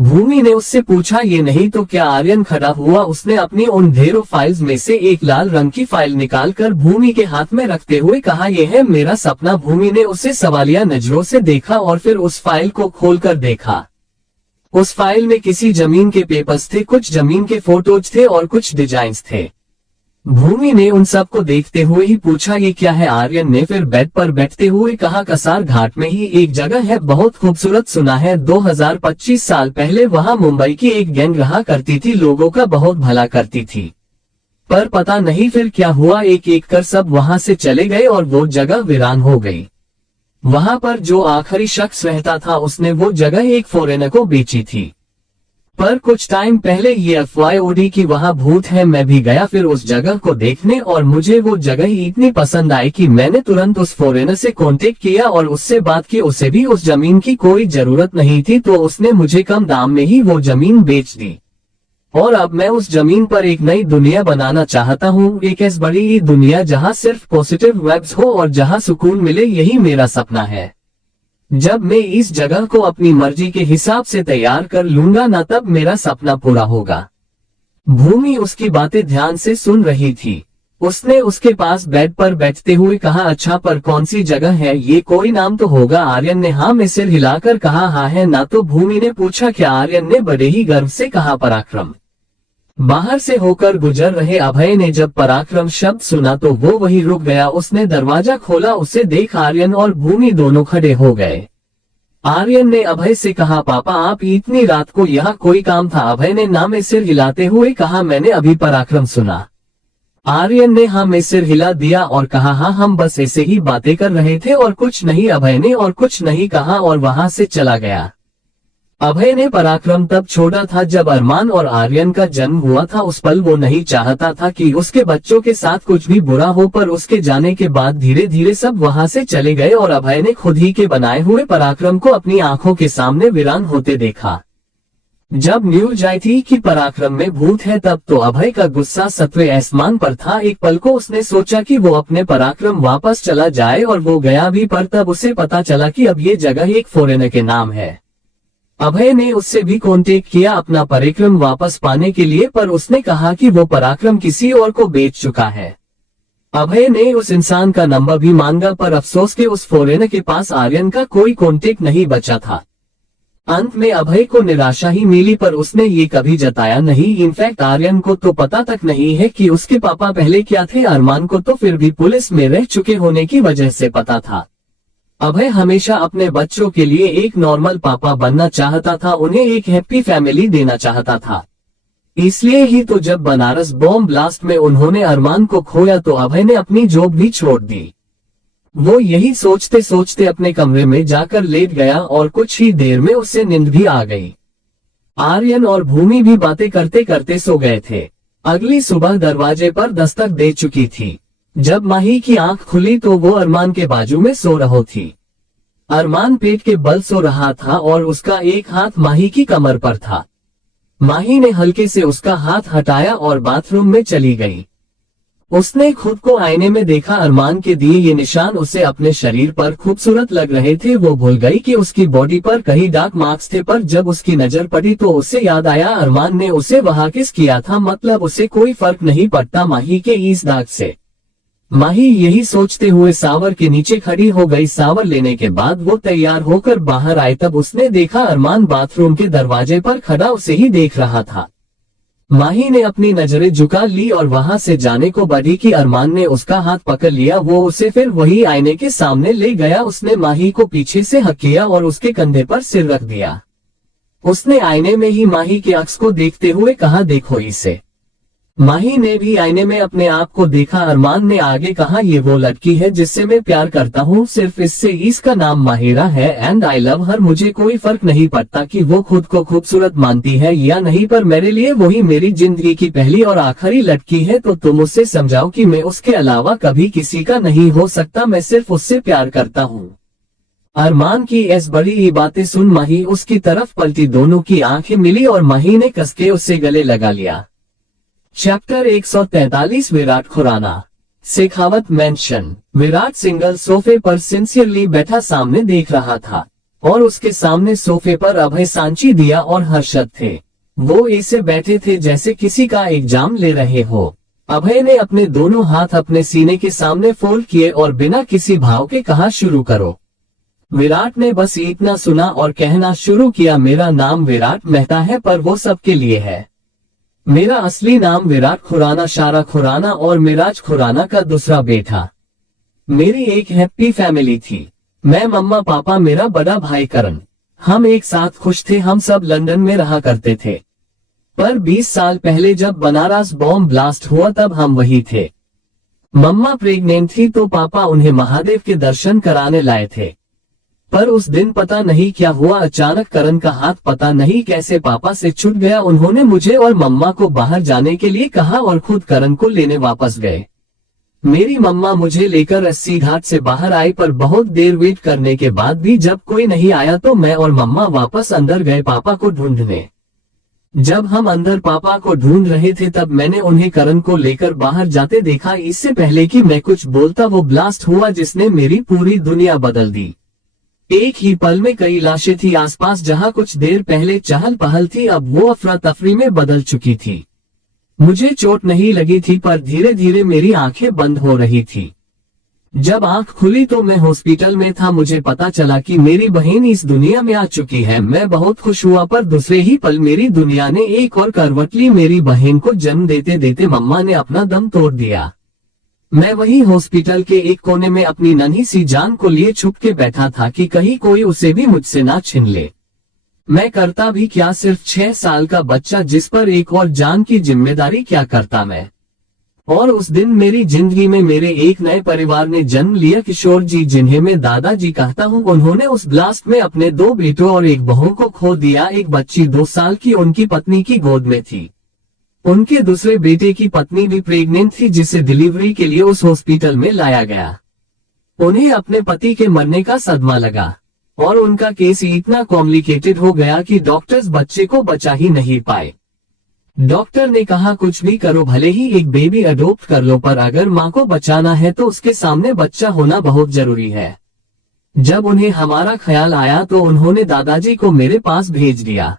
भूमि ने उससे पूछा, ये नहीं तो क्या? आर्यन खड़ा हुआ। उसने अपनी उन ढेरों फाइल्स में से एक लाल रंग की फाइल निकालकर भूमि के हाथ में रखते हुए कहा, यह है मेरा सपना। भूमि ने उसे सवालिया नजरों से देखा और फिर उस फाइल को खोलकर देखा। उस फाइल में किसी जमीन के पेपर्स थे, कुछ जमीन के फोटोज थे और कुछ डिजाइन्स थे। भूमि ने उन सब को देखते हुए ही पूछा, ये क्या है? आर्यन ने फिर बेड पर बैठते हुए कहा, कसार घाट में ही एक जगह है, बहुत खूबसूरत। सुना है 2025 साल पहले वहां मुंबई की एक गैंग रहा करती थी, लोगों का बहुत भला करती थी, पर पता नहीं फिर क्या हुआ, एक एक कर सब वहां से चले गए और वो जगह वीरान हो गई। वहां पर जो आखिरी शख्स रहता था उसने वो जगह एक फॉरेनर को बेची थी, पर कुछ टाइम पहले ये अफवाह उड़ी कि वहां भूत है। मैं भी गया फिर उस जगह को देखने और मुझे वो जगह इतनी पसंद आई कि मैंने तुरंत उस फॉरेनर से कांटेक्ट किया और उससे बात की। उसे भी उस जमीन की कोई जरूरत नहीं थी, तो उसने मुझे कम दाम में ही वो जमीन बेच दी और अब मैं उस जमीन पर एक नई दुनिया बनाना चाहता हूँ, एक ऐसी बड़ी दुनिया जहाँ सिर्फ पॉजिटिव वाइब्स हो और जहाँ सुकून मिले। यही मेरा सपना है। जब मैं इस जगह को अपनी मर्जी के हिसाब से तैयार कर लूंगा ना, तब मेरा सपना पूरा होगा। भूमि उसकी बातें ध्यान से सुन रही थी। उसने उसके पास बेड पर बैठते हुए कहा, अच्छा, पर कौन सी जगह है? ये कोई नाम तो होगा? आर्यन ने हाँ में सिर हिलाकर कहा, हाँ है ना। तो भूमि ने पूछा, क्या? आर्यन ने बड़े ही गर्व से कहा, पराक्रम। बाहर से होकर गुजर रहे अभय ने जब पराक्रम शब्द सुना तो वो वही रुक गया। उसने दरवाजा खोला, उसे देख आर्यन और भूमि दोनों खड़े हो गए। आर्यन ने अभय से कहा, पापा आप इतनी रात को यहाँ कोई काम था? अभय ने ना में सिर हिलाते हुए कहा, मैंने अभी पराक्रम सुना। आर्यन ने हाँ में सिर हिला दिया और कहा, हाँ हम बस ऐसे ही बातें कर रहे थे और कुछ नहीं। अभय ने और कुछ नहीं कहा और वहां से चला गया। अभय ने पराक्रम तब छोड़ा था जब अरमान और आर्यन का जन्म हुआ था। उस पल वो नहीं चाहता था कि उसके बच्चों के साथ कुछ भी बुरा हो, पर उसके जाने के बाद धीरे धीरे सब वहां से चले गए और अभय ने खुद ही के बनाए हुए पराक्रम को अपनी आंखों के सामने वीरान होते देखा। जब न्यूज आई थी कि पराक्रम में भूत है, तब तो अभय का गुस्सा सत्वे आसमान पर था। एक पल को उसने सोचा कि वो अपने पराक्रम वापस चला जाए और वो गया भी, पर तब उसे पता चला कि अब ये जगह एक फॉरेनर के नाम है। अभय ने उससे भी कांटेक्ट किया अपना पराक्रम वापस पाने के लिए, पर उसने कहा कि वो पराक्रम किसी और को बेच चुका है। अभय ने उस इंसान का नंबर भी मांगा, पर अफसोस के उस फॉरेनर के पास आर्यन का कोई कांटेक्ट नहीं बचा था। अंत में अभय को निराशा ही मिली, पर उसने ये कभी जताया नहीं। इनफैक्ट आर्यन को तो पता तक नहीं है कि उसके पापा पहले क्या थे। अरमान को तो फिर भी पुलिस में रह चुके होने की वजह से पता था। अभय हमेशा अपने बच्चों के लिए एक नॉर्मल पापा बनना चाहता था, उन्हें एक हैप्पी फैमिली देना चाहता था। इसलिए ही तो जब बनारस बॉम्ब ब्लास्ट में उन्होंने अरमान को खोया तो अभय ने अपनी जॉब भी छोड़ दी। वो यही सोचते सोचते अपने कमरे में जाकर लेट गया और कुछ ही देर में उसे नींद भी आ गई। आर्यन और भूमि भी बातें करते करते सो गए थे। अगली सुबह दरवाजे पर दस्तक दे चुकी थी। जब माही की आंख खुली तो वो अरमान के बाजू में सो रही थी। अरमान पेट के बल सो रहा था और उसका एक हाथ माही की कमर पर था। माही ने हल्के से उसका हाथ हटाया और बाथरूम में चली गई। उसने खुद को आईने में देखा। अरमान के दिए ये निशान उसे अपने शरीर पर खूबसूरत लग रहे थे। वो भूल गई कि उसकी बॉडी पर कहीं डार्क मार्क्स थे, पर जब उसकी नजर पड़ी तो उसे याद आया अरमान ने उसे वहां किस किया था, मतलब उसे कोई फर्क नहीं पड़ता माही के इस दाग से। माही यही सोचते हुए सावर के नीचे खड़ी हो गई। सावर लेने के बाद वो तैयार होकर बाहर आई, तब उसने देखा अरमान बाथरूम के दरवाजे पर खड़ा उसे ही देख रहा था। माही ने अपनी नजरें झुका ली और वहां से जाने को बढ़ी कि अरमान ने उसका हाथ पकड़ लिया। वो उसे फिर वही आईने के सामने ले गया। उसने माही को पीछे से हक किया और उसके कंधे पर सिर रख दिया। उसने आईने में ही माही के अक्स को देखते हुए कहा, देखो इसे। माही ने भी आईने में अपने आप को देखा। अरमान ने आगे कहा, ये वो लड़की है जिससे मैं प्यार करता हूँ, सिर्फ इससे। इसका नाम माहिरा है एंड आई लव हर। मुझे कोई फर्क नहीं पड़ता कि वो खुद को खूबसूरत मानती है या नहीं, पर मेरे लिए वही मेरी जिंदगी की पहली और आखिरी लड़की है। तो तुम उससे समझाओ कि मैं उसके अलावा कभी किसी का नहीं हो सकता, मैं सिर्फ उससे प्यार करता हूँ। अरमान की ऐसी बड़ी बातें सुन माही उसकी तरफ पलटी। दोनों की आंखें मिली और माही ने कसके उससे गले लगा लिया। Chapter 143 Virat Khurana. Shekhawat mansion. Virat single sofa पर सिंसियरली बैठा सामने देख रहा था। और उसके सामने सोफे पर अभय, सांची, दिया और हर्षद थे। वो ऐसे बैठे थे जैसे किसी का एग्जाम ले रहे हो। अभय ने अपने दोनों हाथ अपने सीने के सामने फोल्ड किए और बिना किसी भाव के कहा, शुरू करो। विराट ने बस इतना सुना और कहना शुरू किया, मेरा नाम विराट मेहता है, पर वो सबके लिए है। मेरा असली नाम विराट खुराना, शारा खुराना और मिराज खुराना का दूसरा बेटा। मेरी एक हैप्पी फैमिली थी। मैं, मम्मा, पापा, मेरा बड़ा भाई करण। हम एक साथ खुश थे। हम सब लंदन में रहा करते थे। पर 20 साल पहले जब बनारस बॉम्ब ब्लास्ट हुआ तब हम वही थे। मम्मा प्रेग्नेंट थी तो पापा उन्हें महादेव के दर्शन कराने लाए थे। पर उस दिन पता नहीं क्या हुआ, अचानक करण का हाथ पता नहीं कैसे पापा से छूट गया। उन्होंने मुझे और मम्मा को बाहर जाने के लिए कहा और खुद करण को लेने वापस गए। मेरी मम्मा मुझे लेकर 80 घाट से बाहर आई, पर बहुत देर वेट करने के बाद भी जब कोई नहीं आया तो मैं और मम्मा वापस अंदर गए पापा को ढूंढने। जब हम अंदर पापा को ढूंढ रहे थे तब मैंने उन्हें करण को लेकर बाहर जाते देखा। इससे पहले कि मैं कुछ बोलता वो ब्लास्ट हुआ जिसने मेरी पूरी दुनिया बदल दी। एक ही पल में कई लाशें थी आसपास। जहां कुछ देर पहले चहल पहल थी अब वो अफरा तफरी में बदल चुकी थी। मुझे चोट नहीं लगी थी पर धीरे धीरे मेरी आंखें बंद हो रही थी। जब आंख खुली तो मैं हॉस्पिटल में था। मुझे पता चला कि मेरी बहन इस दुनिया में आ चुकी है। मैं बहुत खुश हुआ, पर दूसरे ही पल मेरी दुनिया ने एक और करवट ली। मेरी बहन को जन्म देते देते मम्मा ने अपना दम तोड़ दिया। मैं वही हॉस्पिटल के एक कोने में अपनी नन्ही सी जान को लिए छुप के बैठा था कि कहीं कोई उसे भी मुझसे ना छीन ले। मैं करता भी क्या, सिर्फ 6 साल का बच्चा जिस पर एक और जान की जिम्मेदारी क्या करता मैं। और उस दिन मेरी जिंदगी में मेरे एक नए परिवार ने जन्म लिया, किशोर जी, जिन्हें मैं दादाजी कहता हूँ। उन्होंने उस ब्लास्ट में अपने 2 बेटों और एक बहू को खो दिया। एक बच्ची 2 साल की उनकी पत्नी की गोद में थी। उनके दूसरे बेटे की पत्नी भी प्रेग्नेंट थी जिसे डिलीवरी के लिए उस हॉस्पिटल में लाया गया। उन्हें अपने पति के मरने का सदमा लगा और उनका केस इतना कॉम्प्लिकेटेड हो गया कि डॉक्टर्स बच्चे को बचा ही नहीं पाए। डॉक्टर ने कहा, कुछ भी करो, भले ही एक बेबी अडॉप्ट कर लो, पर अगर माँ को बचाना है तो उसके सामने बच्चा होना बहुत जरूरी है। जब उन्हें हमारा ख्याल आया तो उन्होंने दादाजी को मेरे पास भेज दिया।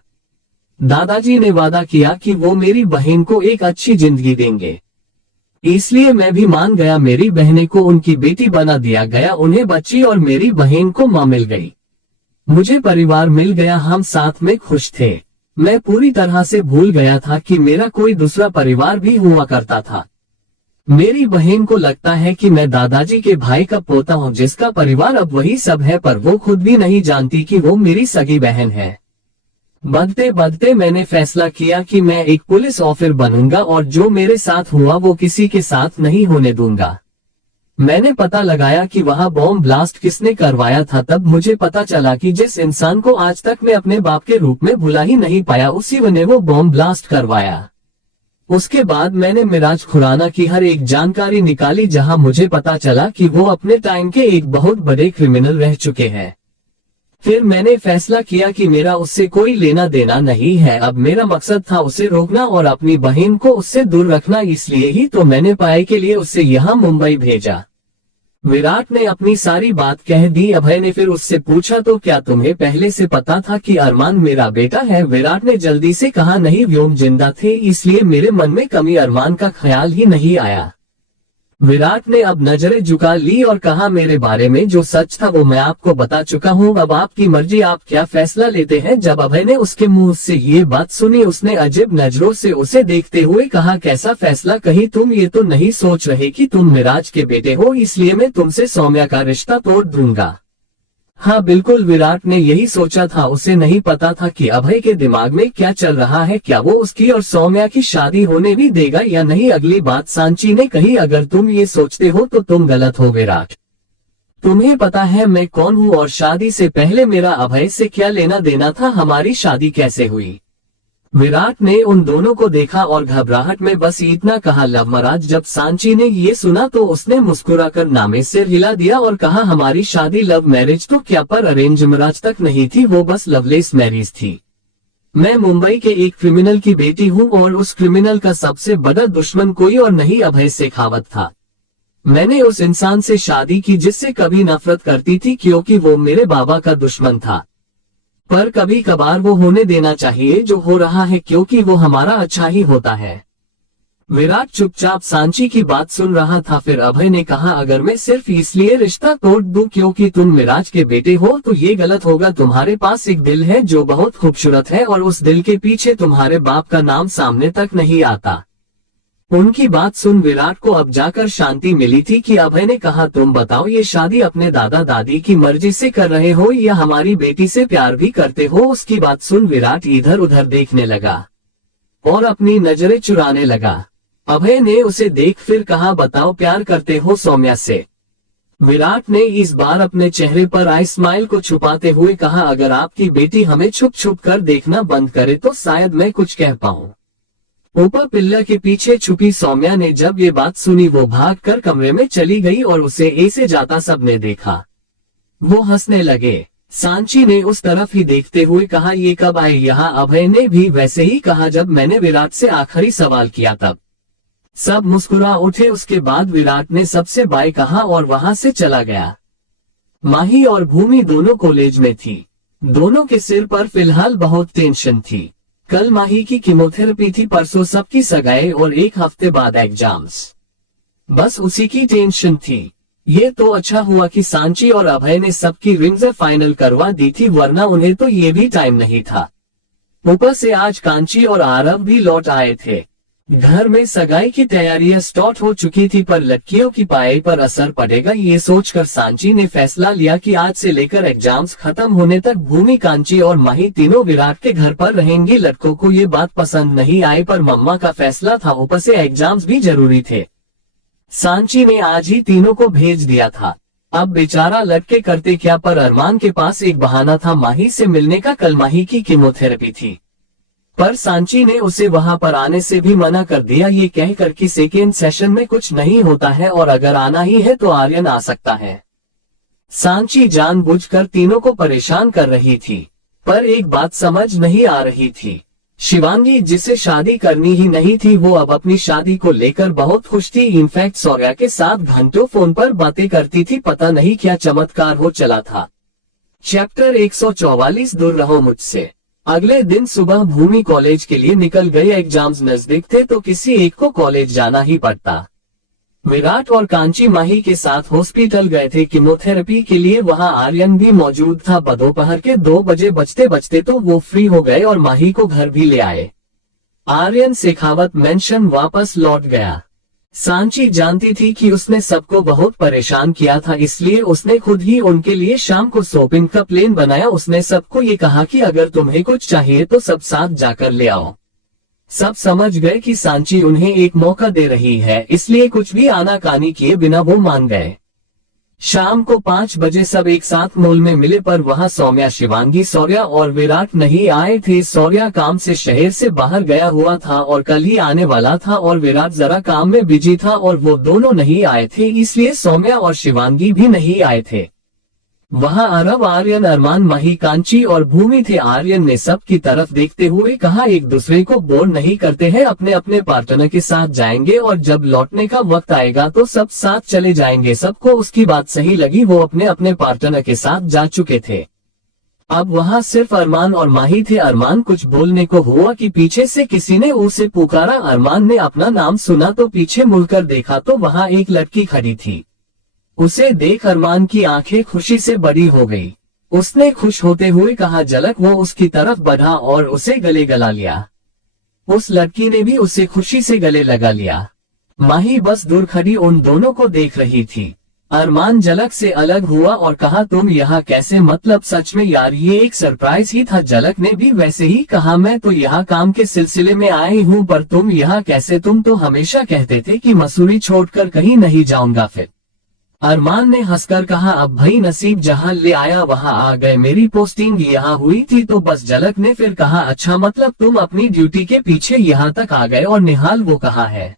दादाजी ने वादा किया कि वो मेरी बहन को एक अच्छी जिंदगी देंगे, इसलिए मैं भी मान गया। मेरी बहने को उनकी बेटी बना दिया गया। उन्हें बच्ची और मेरी बहन को माँ मिल गई। मुझे परिवार मिल गया। हम साथ में खुश थे। मैं पूरी तरह से भूल गया था कि मेरा कोई दूसरा परिवार भी हुआ करता था। मेरी बहन को लगता है कि मैं दादाजी के भाई का पोता हूँ जिसका परिवार अब वही सब है, पर वो खुद भी नहीं जानती कि वो मेरी सगी बहन है। बढ़ते बढ़ते मैंने फैसला किया कि मैं एक पुलिस ऑफिसर बनूंगा और जो मेरे साथ हुआ वो किसी के साथ नहीं होने दूंगा। मैंने पता लगाया कि वहां बॉम्ब ब्लास्ट किसने करवाया था। तब मुझे पता चला कि जिस इंसान को आज तक मैं अपने बाप के रूप में भुला ही नहीं पाया, उसी ने वो बॉम्ब ब्लास्ट करवाया। उसके बाद मैंने मिराज खुराना की हर एक जानकारी निकाली, जहां मुझे पता चला कि वो अपने टाइम के एक बहुत बड़े क्रिमिनल रह चुके हैं। फिर मैंने फैसला किया कि मेरा उससे कोई लेना देना नहीं है। अब मेरा मकसद था उसे रोकना और अपनी बहन को उससे दूर रखना। इसलिए ही तो मैंने पढ़ाई के लिए उसे यहाँ मुंबई भेजा। विराट ने अपनी सारी बात कह दी। अभय ने फिर उससे पूछा, तो क्या तुम्हें पहले से पता था कि अरमान मेरा बेटा है? विराट ने जल्दी से कहा, नहीं, व्योम जिंदा थे इसलिए मेरे मन में कभी अरमान का ख्याल ही नहीं आया। विराट ने अब नजरें झुका ली और कहा, मेरे बारे में जो सच था वो मैं आपको बता चुका हूँ। अब आपकी मर्जी, आप क्या फैसला लेते हैं? जब अभय ने उसके मुंह से ये बात सुनी उसने अजीब नजरों से उसे देखते हुए कहा, कैसा फैसला? कहीं तुम ये तो नहीं सोच रहे कि तुम मिराज के बेटे हो इसलिए मैं तुमसे सौम्या का रिश्ता तोड़ दूंगा? हाँ बिल्कुल, विराट ने यही सोचा था। उसे नहीं पता था कि अभय के दिमाग में क्या चल रहा है। क्या वो उसकी और सौम्या की शादी होने भी देगा या नहीं? अगली बात सांची ने कही, अगर तुम ये सोचते हो तो तुम गलत हो विराट। तुम्हें पता है मैं कौन हूँ और शादी से पहले मेरा अभय से क्या लेना देना था? हमारी शादी कैसे हुई? विराट ने उन दोनों को देखा और घबराहट में बस इतना कहा, लव मैरिज। जब सांची ने ये सुना तो उसने मुस्कुराकर नामे सिर हिला दिया और कहा, हमारी शादी लव मैरिज तो क्या, पर अरेंज मैरिज तक नहीं थी, वो बस लवलेस मैरिज थी। मैं मुंबई के एक क्रिमिनल की बेटी हूँ और उस क्रिमिनल का सबसे बड़ा दुश्मन कोई और नहीं अभय शेखावत था। मैंने उस इंसान से शादी की जिससे कभी नफरत करती थी क्योंकि वो मेरे बाबा का दुश्मन था। पर कभी कभार वो होने देना चाहिए जो हो रहा है, क्योंकि वो हमारा अच्छा ही होता है। विराट चुपचाप सांची की बात सुन रहा था। फिर अभय ने कहा, अगर मैं सिर्फ इसलिए रिश्ता तोड़ दूं क्योंकि तुम मिराज के बेटे हो तो ये गलत होगा। तुम्हारे पास एक दिल है जो बहुत खूबसूरत है और उस दिल के पीछे तुम्हारे बाप का नाम सामने तक नहीं आता। उनकी बात सुन विराट को अब जाकर शांति मिली थी कि अभय ने कहा, तुम बताओ, ये शादी अपने दादा दादी की मर्जी से कर रहे हो या हमारी बेटी से प्यार भी करते हो? उसकी बात सुन विराट इधर उधर देखने लगा और अपनी नजरें चुराने लगा। अभय ने उसे देख फिर कहा, बताओ, प्यार करते हो सौम्या से? विराट ने इस बार अपने चेहरे पर आई स्माइल को छुपाते हुए कहा, अगर आपकी बेटी हमें छुप छुप कर देखना बंद करे तो शायद मैं कुछ कह पाऊं। ऊपर पिल्ला के पीछे छुपी सौम्या ने जब ये बात सुनी वो भागकर कमरे में चली गई और उसे ऐसे जाता सबने देखा। वो हंसने लगे। सांची ने उस तरफ ही देखते हुए कहा, ये कब आए यहाँ? अभय ने भी वैसे ही कहा, जब मैंने विराट से आखिरी सवाल किया तब। सब मुस्कुरा उठे। उसके बाद विराट ने सबसे बाय कहा और वहां से चला गया। माही और भूमि दोनों कॉलेज में थी। दोनों के सिर पर फिलहाल बहुत टेंशन थी। कल माही की कीमोथेरेपी थी, परसों सबकी सगाई और एक हफ्ते बाद एग्जाम्स। बस उसी की टेंशन थी। ये तो अच्छा हुआ कि सांची और अभय ने सबकी रिंग्स फाइनल करवा दी थी, वरना उन्हें तो ये भी टाइम नहीं था। ऊपर से आज कांची और आरव भी लौट आए थे। घर में सगाई की तैयारियां स्टार्ट हो चुकी थी, पर लड़कियों की पढ़ाई पर असर पड़ेगा ये सोचकर सांची ने फैसला लिया कि आज से लेकर एग्जाम्स खत्म होने तक भूमि, कांची और माही तीनों विराट के घर पर रहेंगी। लड़कों को ये बात पसंद नहीं आई, पर मम्मा का फैसला था, ऊपर से एग्जाम्स भी जरूरी थे। सांची ने आज ही तीनों को भेज दिया था। अब बेचारा लड़के करते क्या, पर अरमान के पास एक बहाना था माही से मिलने का। कल माही की कीमोथेरेपी थी, पर सांची ने उसे वहां पर आने से भी मना कर दिया, ये कहकर कि सेकेंड सेशन में कुछ नहीं होता है और अगर आना ही है तो आर्यन आ सकता है। सांची जानबूझकर तीनों को परेशान कर रही थी, पर एक बात समझ नहीं आ रही थी। शिवांगी, जिसे शादी करनी ही नहीं थी, वो अब अपनी शादी को लेकर बहुत खुश थी। इनफैक्ट सौर्या के साथ घंटों फोन पर बातें करती थी। पता नहीं क्या चमत्कार हो चला था। चैप्टर 144 दूर रहो मुझसे। अगले दिन सुबह भूमि कॉलेज के लिए निकल गई। एग्जाम्स नजदीक थे तो किसी एक को कॉलेज जाना ही पड़ता। विराट और कांची माही के साथ हॉस्पिटल गए थे कीमोथेरेपी के लिए। वहां आर्यन भी मौजूद था। दोपहर के 2 बजे बजते बजते तो वो फ्री हो गए और माही को घर भी ले आए। आर्यन शेखावत मेंशन वापस लौट गया। सांची जानती थी कि उसने सबको बहुत परेशान किया था, इसलिए उसने खुद ही उनके लिए शाम को शॉपिंग का प्लान बनाया। उसने सबको ये कहा कि अगर तुम्हें कुछ चाहिए तो सब साथ जाकर ले आओ। सब समझ गए कि सांची उन्हें एक मौका दे रही है, इसलिए कुछ भी आनाकानी किए बिना वो मान गए। शाम को 5 बजे सब एक साथ मॉल में मिले, पर वहां सौम्या, शिवांगी, सौर्या और विराट नहीं आए थे। सौर्या काम से शहर से बाहर गया हुआ था और कल ही आने वाला था, और विराट जरा काम में बिजी था और वो दोनों नहीं आए थे, इसलिए सौम्या और शिवांगी भी नहीं आए थे। वहां आरव, आर्यन, अरमान, माही, कांची और भूमि थे। आर्यन ने सब की तरफ देखते हुए कहा, एक दूसरे को बोर नहीं करते हैं, अपने अपने पार्टनर के साथ जाएंगे और जब लौटने का वक्त आएगा तो सब साथ चले जाएंगे। सबको उसकी बात सही लगी। वो अपने अपने पार्टनर के साथ जा चुके थे। अब वहां सिर्फ अरमान और माही थे। अरमान कुछ बोलने को हुआ कि पीछे से किसी ने उसे पुकारा। अरमान ने अपना नाम सुना तो पीछे मुड़कर देखा तो वहां एक लड़की खड़ी थी। उसे देख अरमान की आंखें खुशी से बड़ी हो गई। उसने खुश होते हुए कहा, झलक। वो उसकी तरफ बढ़ा और उसे गले लगा लिया। उस लड़की ने भी उसे खुशी से गले लगा लिया। माही बस दूर खड़ी उन दोनों को देख रही थी। अरमान झलक से अलग हुआ और कहा, तुम यहाँ कैसे? मतलब सच में यार, ये एक सरप्राइज ही था। झलक ने भी वैसे ही कहा, मैं तो यहाँ काम के सिलसिले में आई हूँ, पर तुम यहाँ कैसे? तुम तो हमेशा कहते थे कि मसूरी छोड़कर कहीं नहीं जाऊंगा। फिर अरमान ने हंसकर कहा, अब भाई नसीब जहां ले आया वहां आ गए। मेरी पोस्टिंग यहाँ हुई थी तो बस। झलक ने फिर कहा, अच्छा, मतलब तुम अपनी ड्यूटी के पीछे यहाँ तक आ गए? और निहाल वो कहाँ है?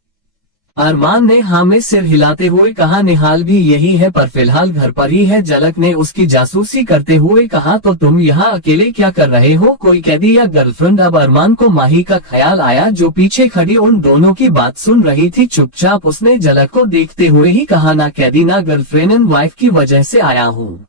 अरमान ने हाँ में सिर हिलाते हुए कहा, निहाल भी यही है, पर फिलहाल घर पर ही है। झलक ने उसकी जासूसी करते हुए कहा, तो तुम यहाँ अकेले क्या कर रहे हो? कोई कैदी या गर्लफ्रेंड? अब अरमान को माही का ख्याल आया, जो पीछे खड़ी उन दोनों की बात सुन रही थी। चुपचाप उसने झलक को देखते हुए ही कहा, ना कैदी ना गर्लफ्रेंड, वाइफ की वजह से आया हूँ।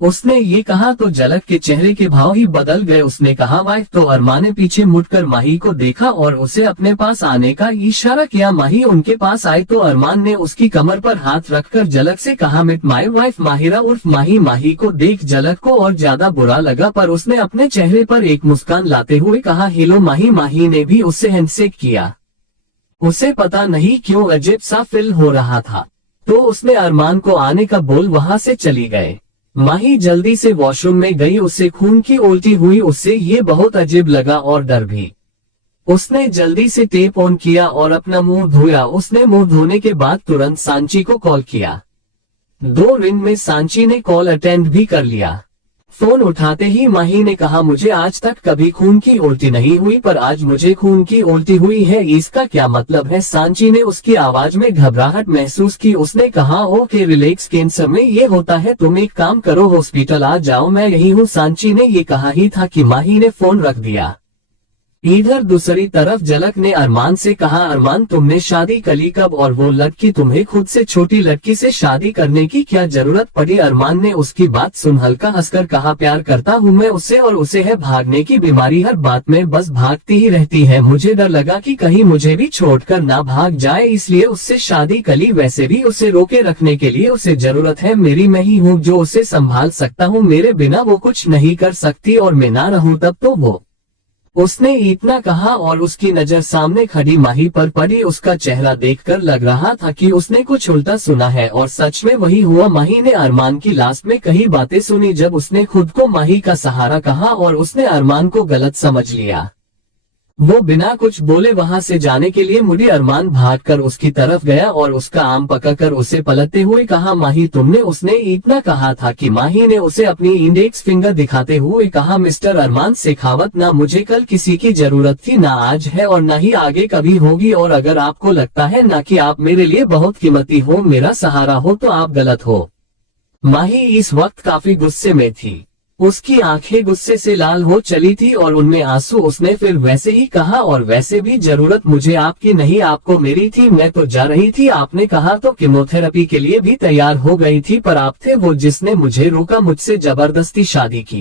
उसने ये कहा तो झलक के चेहरे के भाव ही बदल गए। उसने कहा वाइफ, तो अरमान ने पीछे मुड़कर माही को देखा और उसे अपने पास आने का इशारा किया। माही उनके पास आई तो अरमान ने उसकी कमर पर हाथ रखकर झलक से कहा, मीट माई वाइफ माहिरा उर्फ माही। माही को देख झलक को और ज्यादा बुरा लगा, पर उसने अपने चेहरे पर एक मुस्कान लाते हुए कहा, हेलो माही। माही ने भी उससे हैंडशेक किया। उसे पता नहीं क्यों अजीब सा फील हो रहा था, तो उसने अरमान को आने का बोल वहां से चली गए। माही जल्दी से वॉशरूम में गई, उससे खून की उल्टी हुई। उससे ये बहुत अजीब लगा और डर भी। उसने जल्दी से टेप ऑन किया और अपना मुंह धोया। उसने मुंह धोने के बाद तुरंत सांची को कॉल किया। 2 रिंग में सांची ने कॉल अटेंड भी कर लिया। फोन उठाते ही माही ने कहा, मुझे आज तक कभी खून की उल्टी नहीं हुई, पर आज मुझे खून की उल्टी हुई है, इसका क्या मतलब है? सांची ने उसकी आवाज में घबराहट महसूस की। उसने कहा, ओके रिलैक्स, कैंसर में ये होता है, तुम एक काम करो, हॉस्पिटल आ जाओ, मैं यही हूँ। सांची ने ये कहा ही था कि माही ने फोन रख दिया। इधर दूसरी तरफ झलक ने अरमान से कहा, अरमान तुमने शादी करी कब, और वो लड़की, तुम्हें खुद से छोटी लड़की से शादी करने की क्या जरूरत पड़ी? अरमान ने उसकी बात सुन हल्का हंसकर कहा, प्यार करता हूँ मैं उससे, और उसे है भागने की बीमारी, हर बात में बस भागती ही रहती है। मुझे डर लगा कि कहीं मुझे भी छोड़कर ना भाग जाए, इसलिए उससे शादी करी। वैसे भी उसे रोके रखने के लिए उसे जरूरत है मेरी, मैं ही हूँ जो उसे संभाल सकता हूँ, मेरे बिना वो कुछ नहीं कर सकती, और मैं ना रहूँ तब तो वो। उसने इतना कहा और उसकी नजर सामने खड़ी माही पर पड़ी। उसका चेहरा देखकर लग रहा था कि उसने कुछ उल्टा सुना है, और सच में वही हुआ। माही ने अरमान की लास्ट में कई बातें सुनी जब उसने खुद को माही का सहारा कहा, और उसने अरमान को गलत समझ लिया। वो बिना कुछ बोले वहां से जाने के लिए मुड़ी। अरमान भागकर उसकी तरफ गया और उसका आम पकड़कर उसे पलटते हुए कहा, माही तुमने? उसने इतना कहा था कि माही ने उसे अपनी इंडेक्स फिंगर दिखाते हुए कहा, मिस्टर अरमान शेखावत, ना मुझे कल किसी की जरूरत थी, ना आज है, और ना ही आगे कभी होगी, और अगर आपको लगता है ना कि आप मेरे लिए बहुत कीमती हो, मेरा सहारा हो, तो आप गलत हो। माही इस वक्त काफी गुस्से में थी। उसकी आंखें गुस्से से लाल हो चली थी और उनमें आंसू। उसने फिर वैसे ही कहा, और वैसे भी जरूरत मुझे आपकी नहीं, आपको मेरी थी। मैं तो जा रही थी, आपने कहा तो कीमोथेरेपी के लिए भी तैयार हो गई थी, पर आप थे वो जिसने मुझे रोका, मुझसे जबरदस्ती शादी की।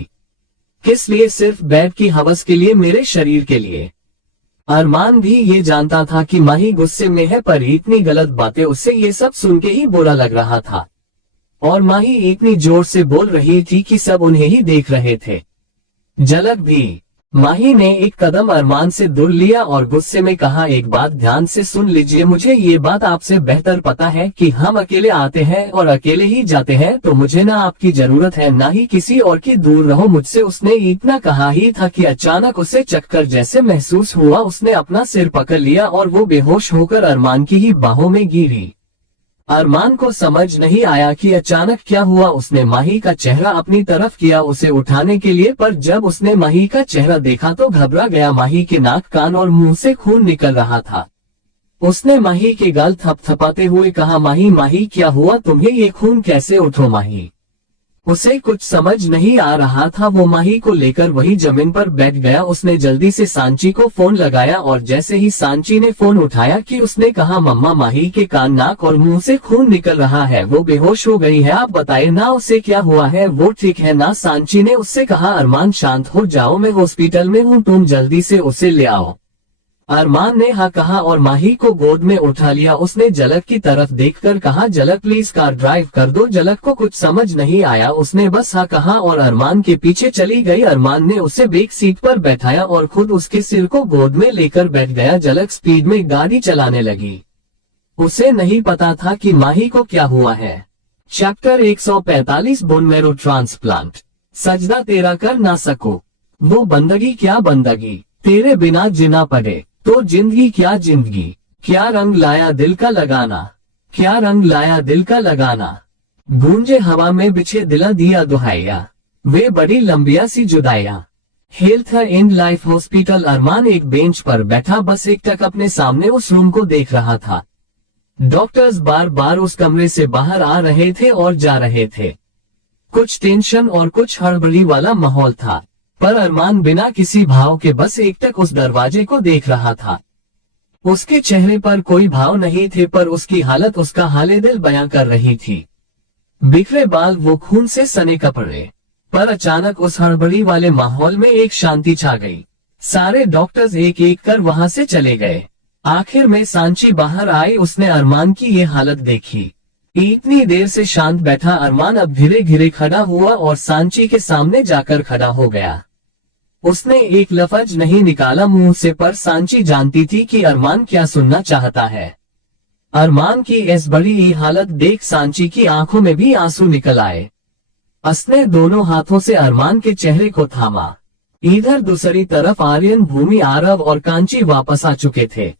किस लिए? सिर्फ बेड की हवस के लिए, मेरे शरीर के लिए। अरमान भी ये जानता था कि माही गुस्से में है, पर इतनी गलत बातें उससे ये सब सुन के ही बुरा लग रहा था, और माही इतनी जोर से बोल रही थी कि सब उन्हें ही देख रहे थे। झलक भी। माही ने एक कदम अरमान से दूर लिया और गुस्से में कहा, एक बात ध्यान से सुन लीजिए, मुझे ये बात आपसे बेहतर पता है कि हम अकेले आते हैं और अकेले ही जाते हैं, तो मुझे ना आपकी जरूरत है ना ही किसी और की, दूर रहो मुझसे। उसने इतना कहा ही था कि अचानक उसे चक्कर जैसे महसूस हुआ। उसने अपना सिर पकड़ लिया और वो बेहोश होकर अरमान की ही बाहों में गिरी। अरमान को समझ नहीं आया कि अचानक क्या हुआ। उसने माही का चेहरा अपनी तरफ किया उसे उठाने के लिए, पर जब उसने माही का चेहरा देखा तो घबरा गया। माही के नाक, कान और मुंह से खून निकल रहा था। उसने माही के गाल थपथपाते हुए कहा, माही माही क्या हुआ तुम्हें? ये खून कैसे? उठो माही। उसे कुछ समझ नहीं आ रहा था। वो माही को लेकर वही जमीन पर बैठ गया। उसने जल्दी से सांची को फोन लगाया, और जैसे ही सांची ने फोन उठाया कि उसने कहा, मम्मा माही के कान, नाक और मुंह से खून निकल रहा है, वो बेहोश हो गई है, आप बताइए ना उसे क्या हुआ है, वो ठीक है ना? सांची ने उससे कहा, अरमान शांत हो जाओ, मैं हॉस्पिटल में हूँ, तुम जल्दी से उसे ले आओ। अरमान ने हाँ कहा और माही को गोद में उठा लिया। उसने झलक की तरफ देखकर कहा, झलक प्लीज कार ड्राइव कर दो। झलक को कुछ समझ नहीं आया, उसने बस हाँ कहा और अरमान के पीछे चली गई। अरमान ने उसे बैक सीट पर बैठाया और खुद उसके सिर को गोद में लेकर बैठ गया। झलक स्पीड में गाड़ी चलाने लगी। उसे नहीं पता था कि माही को क्या हुआ है। Chapter 145 bone marrow transplant. सजदा तेरा कर ना सको, वो बंदगी क्या बंदगी, तेरे बिना जीना पड़े तो जिंदगी क्या जिंदगी, क्या रंग लाया दिल का लगाना, क्या रंग लाया दिल का लगाना। गूंजे हवा में बिछे दिला दिया दुहाइया, वे बड़ी लंबिया सी जुदाइया। Health and life hospital. Arman एक बेंच पर बैठा बस एकटक अपने सामने उस रूम को देख रहा था। डॉक्टर्स बार बार उस कमरे से बाहर आ रहे थे और जा रहे थे। कुछ टेंशन और कुछ हड़बड़ी वाला माहौल था, पर अरमान बिना किसी भाव के बस एकटक उस दरवाजे को देख रहा था। उसके चेहरे पर कोई भाव नहीं थे, पर उसकी हालत उसका हाले दिल बयां कर रही थी। बिखरे बाल, वो खून से सने कपड़े, पर अचानक उस हड़बड़ी वाले माहौल में एक शांति छा गई। सारे डॉक्टर्स एक एक कर वहां से चले गए। आखिर में सांची बाहर आई। उसने अरमान की ये हालत देखी। इतनी देर से शांत बैठा अरमान अब धीरे धीरे खड़ा हुआ और सांची के सामने जाकर खड़ा हो गया। उसने एक लफ्ज नहीं निकाला मुंह से, पर सांची जानती थी कि अरमान क्या सुनना चाहता है। अरमान की इस बड़ी हालत देख सांची की आंखों में भी आंसू निकल आए। उसने दोनों हाथों से अरमान के चेहरे को थामा। इधर दूसरी तरफ आर्यन, भूमि, आरव और कांची वापस आ चुके थे।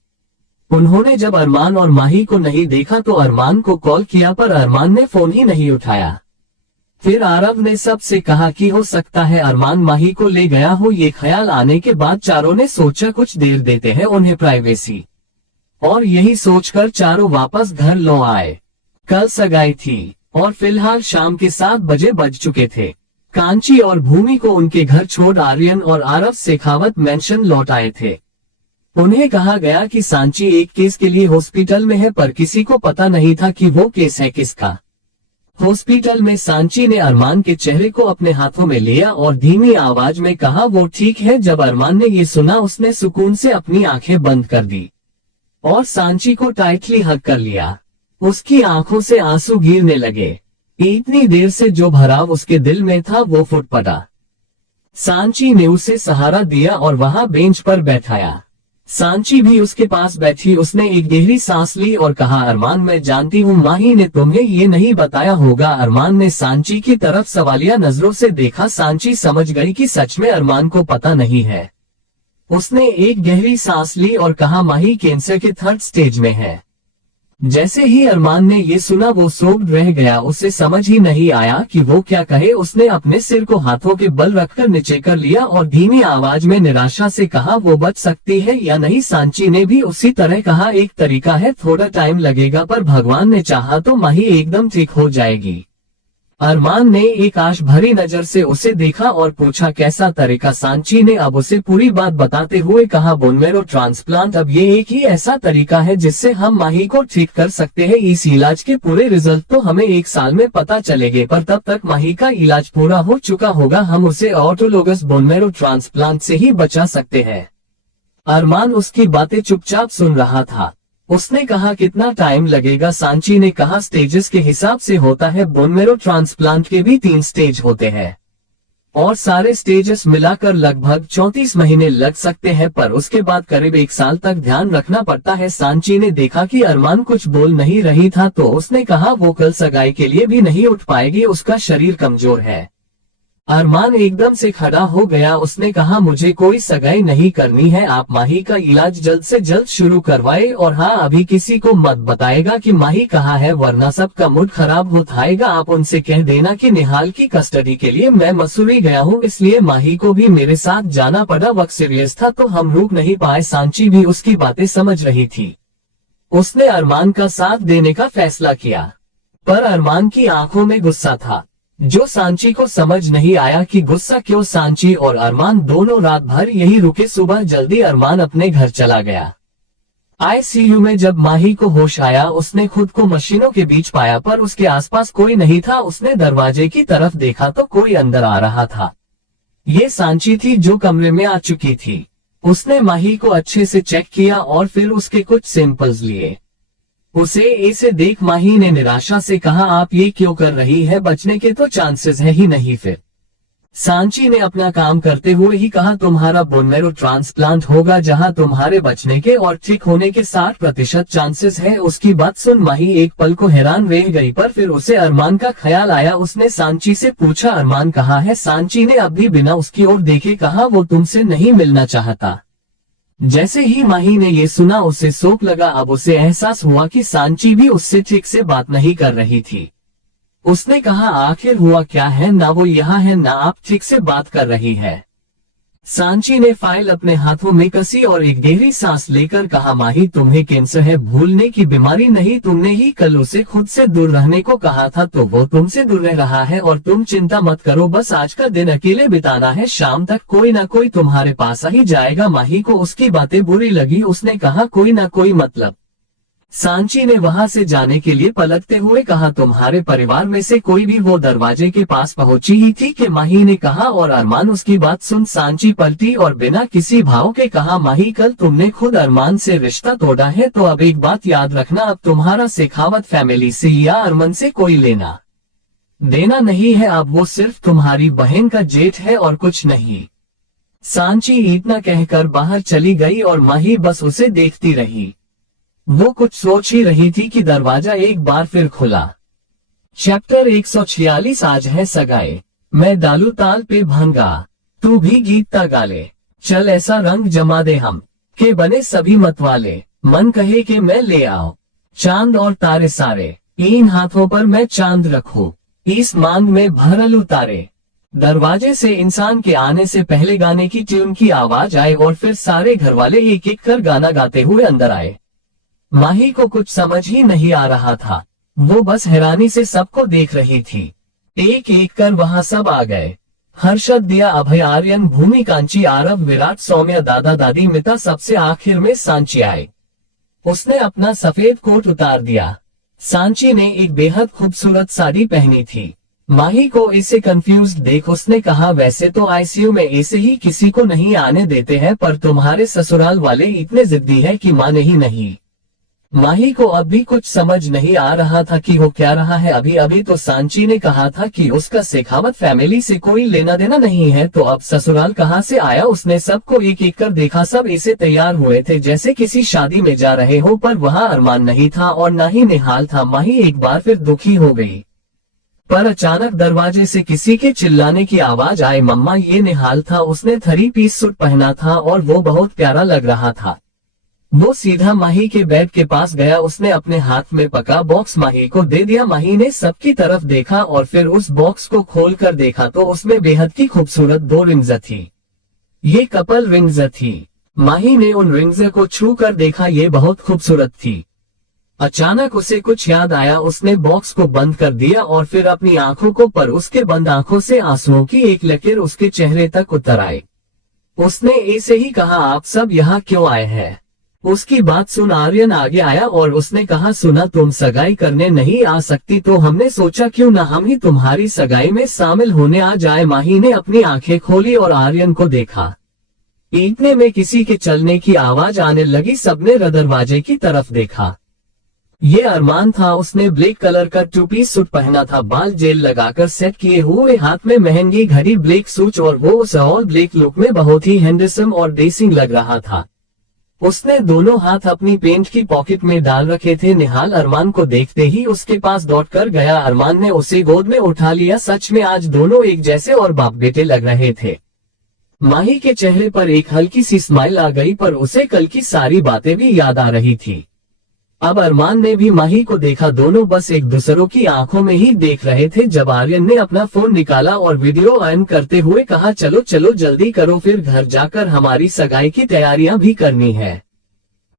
उन्होंने जब अरमान और माही को नहीं देखा तो अरमान को कॉल किया, पर अरमान ने फोन ही नहीं उठाया। फिर आरव ने सबसे कहा कि हो सकता है अरमान माही को ले गया हो। ये ख्याल आने के बाद चारों ने सोचा कुछ देर देते हैं उन्हें प्राइवेसी, और यही सोचकर चारों वापस घर लौट आए। कल सगाई थी और फिलहाल शाम के 7 बजे बज चुके थे। कांची और भूमि को उनके घर छोड़ आर्यन और आरव शेखावत मेंशन लौट आए थे। उन्हें कहा गया कि सांची एक केस के लिए हॉस्पिटल में है, पर किसी को पता नहीं था कि वो केस है किसका। हॉस्पिटल में सांची ने अरमान के चेहरे को अपने हाथों में लिया और धीमी आवाज में कहा वो ठीक है। जब अरमान ने ये सुना उसने सुकून से अपनी आंखें बंद कर दी और सांची को टाइटली हग कर लिया। उसकी आंखों से आंसू गिरने लगे। इतनी देर से जो भराव उसके दिल में था वो फूट पड़ा। सांची ने उसे सहारा दिया और वहां बेंच पर बैठाया। सांची भी उसके पास बैठी। उसने एक गहरी सांस ली और कहा अरमान, मैं जानती हूँ माही ने तुम्हें ये नहीं बताया होगा। अरमान ने सांची की तरफ सवालिया नजरों से देखा। सांची समझ गई कि सच में अरमान को पता नहीं है। उसने एक गहरी सांस ली और कहा माही कैंसर के 3rd स्टेज में है। जैसे ही अरमान ने ये सुना वो सोब्ड रह गया। उसे समझ ही नहीं आया कि वो क्या कहे। उसने अपने सिर को हाथों के बल रखकर नीचे कर लिया और धीमी आवाज में निराशा से कहा वो बच सकती है या नहीं। सांची ने भी उसी तरह कहा एक तरीका है, थोड़ा टाइम लगेगा पर भगवान ने चाहा तो माही एकदम ठीक हो जाएगी। अरमान ने एक आश भरी नजर से उसे देखा और पूछा कैसा तरीका। सांची ने अब उसे पूरी बात बताते हुए कहा बोन मैरो ट्रांसप्लांट। अब ये एक ही ऐसा तरीका है जिससे हम माही को ठीक कर सकते हैं। इस इलाज के पूरे रिजल्ट तो हमें 1 साल में पता चलेंगे, पर तब तक माही का इलाज पूरा हो चुका होगा। हम उसे ऑटोलोगस बोन मैरो ट्रांसप्लांट से ही बचा सकते हैं। अरमान उसकी बातें चुपचाप सुन रहा था। उसने कहा कितना टाइम लगेगा। सांची ने कहा स्टेजेस के हिसाब से होता है। बोन मैरो ट्रांसप्लांट के भी 3 स्टेज होते हैं और सारे स्टेजेस मिलाकर लगभग 34 महीने लग सकते हैं, पर उसके बाद करीब 1 साल तक ध्यान रखना पड़ता है। सांची ने देखा कि अरमान कुछ बोल नहीं रही था तो उसने कहा वो कल सगाई के लिए भी नहीं उठ पाएगी, उसका शरीर कमजोर है। अरमान एकदम से खड़ा हो गया। उसने कहा मुझे कोई सगाई नहीं करनी है, आप माही का इलाज जल्द से जल्द शुरू करवाए और हाँ अभी किसी को मत बताएगा कि माही कहाँ है, वरना सबका मूड खराब हो जाएगा। आप उनसे कह देना कि निहाल की कस्टडी के लिए मैं मसूरी गया हूँ, इसलिए माही को भी मेरे साथ जाना पड़ा। वक्त सीरियस था तो हम रुक नहीं पाए। सांची भी उसकी बातें समझ रही थी। उसने अरमान का साथ देने का फैसला किया, पर अरमान की आंखों में गुस्सा था जो सांची को समझ नहीं आया कि गुस्सा क्यों। सांची और अरमान दोनों रात भर यही रुके। सुबह जल्दी अरमान अपने घर चला गया। आईसीयू में जब माही को होश आया उसने खुद को मशीनों के बीच पाया, पर उसके आसपास कोई नहीं था। उसने दरवाजे की तरफ देखा तो कोई अंदर आ रहा था। ये सांची थी जो कमरे में आ चुकी थी। उसने माही को अच्छे से चेक किया और फिर उसके कुछ सैंपल्स लिए। उसे ऐसे देख माही ने निराशा से कहा आप ये क्यों कर रही है, बचने के तो चांसेस है ही नहीं। फिर सांची ने अपना काम करते हुए ही कहा तुम्हारा बोन मैरो ट्रांसप्लांट होगा जहां तुम्हारे बचने के और ठीक होने के 60% चांसेस है। उसकी बात सुन माही एक पल को हैरान रह गई, पर फिर उसे अरमान का ख्याल आया। उसने सांची से पूछा अरमान कहाँ है। सांची ने अब भी बिना उसकी ओर देखे कहा वो तुमसे नहीं मिलना चाहता। जैसे ही माही ने ये सुना उसे शौक लगा। अब उसे एहसास हुआ कि सांची भी उससे ठीक से बात नहीं कर रही थी। उसने कहा आखिर हुआ क्या है, ना वो यहाँ है ना आप ठीक से बात कर रही है। सांची ने फाइल अपने हाथों में कसी और एक गहरी सांस लेकर कहा माही तुम्हें कैंसर है, भूलने की बीमारी नहीं। तुमने ही कल उसे खुद से दूर रहने को कहा था तो वो तुमसे दूर रह रहा है और तुम चिंता मत करो, बस आज का दिन अकेले बिताना है। शाम तक कोई ना कोई तुम्हारे पास आ ही जाएगा। माही को उसकी बातें बुरी लगी। उसने कहा कोई ना कोई मतलब सांची ने वहां से जाने के लिए पलटते हुए कहा, तुम्हारे परिवार में से कोई भी? वो दरवाजे के पास पहुंची ही थी कि माही ने कहा, और अरमान उसकी बात सुन सांची पलटी और बिना किसी भाव के कहा, माही कल तुमने खुद अरमान से रिश्ता तोड़ा है, तो अब एक बात याद रखना, अब तुम्हारा शेखावत फैमिली से या अरमान से कोई लेना देना नहीं है। अब वो सिर्फ तुम्हारी बहन का जेठ है और कुछ नहीं। सांची इतना कहकर बाहर चली गई और माही बस उसे देखती रही। वो कुछ सोच ही रही थी कि दरवाजा एक बार फिर खुला। चैप्टर 146 आज है सगाई, मैं डालू ताल पे भंगा, तू भी गीत गा ले, चल ऐसा रंग जमा दे हम के बने सभी मतवाले, मन कहे कि मैं ले आओ चांद और तारे सारे, इन हाथों पर मैं चांद रखूं, इस मांग में भरल उतारे। दरवाजे से इंसान के आने से पहले गाने की ट्यून की आवाज आए और फिर सारे घरवाले एक एक कर गाना गाते हुए अंदर आए। माही को कुछ समझ ही नहीं आ रहा था, वो बस हैरानी से सबको देख रही थी। एक एक कर वहां सब आ गए। हर्षद, दिया, अभय, आर्यन, भूमि, कांची, आरव, विराट, सौम्या, दादा दादी, मिता, सबसे आखिर में सांची आई। उसने अपना सफेद कोट उतार दिया। सांची ने एक बेहद खूबसूरत साड़ी पहनी थी। माही को इसे कंफ्यूज्ड देख उसने कहा, वैसे तो आईसीयू में ऐसे ही किसी को नहीं आने देते हैं, पर तुम्हारे ससुराल वाले इतने जिद्दी है कि माने ही नहीं। माही को अब भी कुछ समझ नहीं आ रहा था कि हो क्या रहा है। अभी अभी तो सांची ने कहा था कि उसका शेखावत फैमिली से कोई लेना देना नहीं है, तो अब ससुराल कहाँ से आया। उसने सबको एक एक कर देखा, सब ऐसे तैयार हुए थे जैसे किसी शादी में जा रहे हो, पर वहाँ अरमान नहीं था और न ही निहाल था। माही एक बार फिर दुखी हो गई, पर अचानक दरवाजे से किसी के चिल्लाने की आवाज आई। मम्मा, ये निहाल था। उसने 3 पीस सूट पहना था और वो बहुत प्यारा लग रहा था। वो सीधा माही के बेड के पास गया, उसने अपने हाथ में पका बॉक्स माही को दे दिया। माही ने सबकी तरफ देखा और फिर उस बॉक्स को खोलकर देखा तो उसमें बेहद की खूबसूरत 2 रिंग्स थी। ये कपल रिंग्स थी। माही ने उन रिंग्स को छू कर देखा, ये बहुत खूबसूरत थी। अचानक उसे कुछ याद आया, उसने बॉक्स को बंद कर दिया और फिर अपनी आंखों को, पर उसके बंद आंखों से आंसुओं की एक लकीर उसके चेहरे तक उतर आई। उसने ऐसे ही कहा, आप सब यहाँ क्यों आए हैं? उसकी बात सुन आर्यन आगे आया और उसने कहा, सुना तुम सगाई करने नहीं आ सकती, तो हमने सोचा क्यों ना हम ही तुम्हारी सगाई में शामिल होने आ जाए। माही ने अपनी आंखें खोली और आर्यन को देखा। इतने में किसी के चलने की आवाज आने लगी। सबने दरवाजे की तरफ देखा। ये अरमान था। उसने ब्लैक कलर का 2 पीस सूट पहना था, बाल जेल लगाकर सेट किए हुए, हाथ में महंगी घड़ी, ब्लैक सूट, और वो उस ऑल ब्लैक लुक में बहुत ही हैंडसम और डेसिंग लग रहा था। उसने दोनों हाथ अपनी पेंट की पॉकेट में डाल रखे थे। निहाल अरमान को देखते ही उसके पास दौड़कर गया। अरमान ने उसे गोद में उठा लिया। सच में आज दोनों एक जैसे और बाप बेटे लग रहे थे। माही के चेहरे पर एक हल्की सी स्माइल आ गई, पर उसे कल की सारी बातें भी याद आ रही थी। अब अरमान ने भी माही को देखा। दोनों बस एक दूसरों की आंखों में ही देख रहे थे जब आर्यन ने अपना फोन निकाला और वीडियो ऑन करते हुए कहा, चलो चलो जल्दी करो, फिर घर जाकर हमारी सगाई की तैयारियां भी करनी है।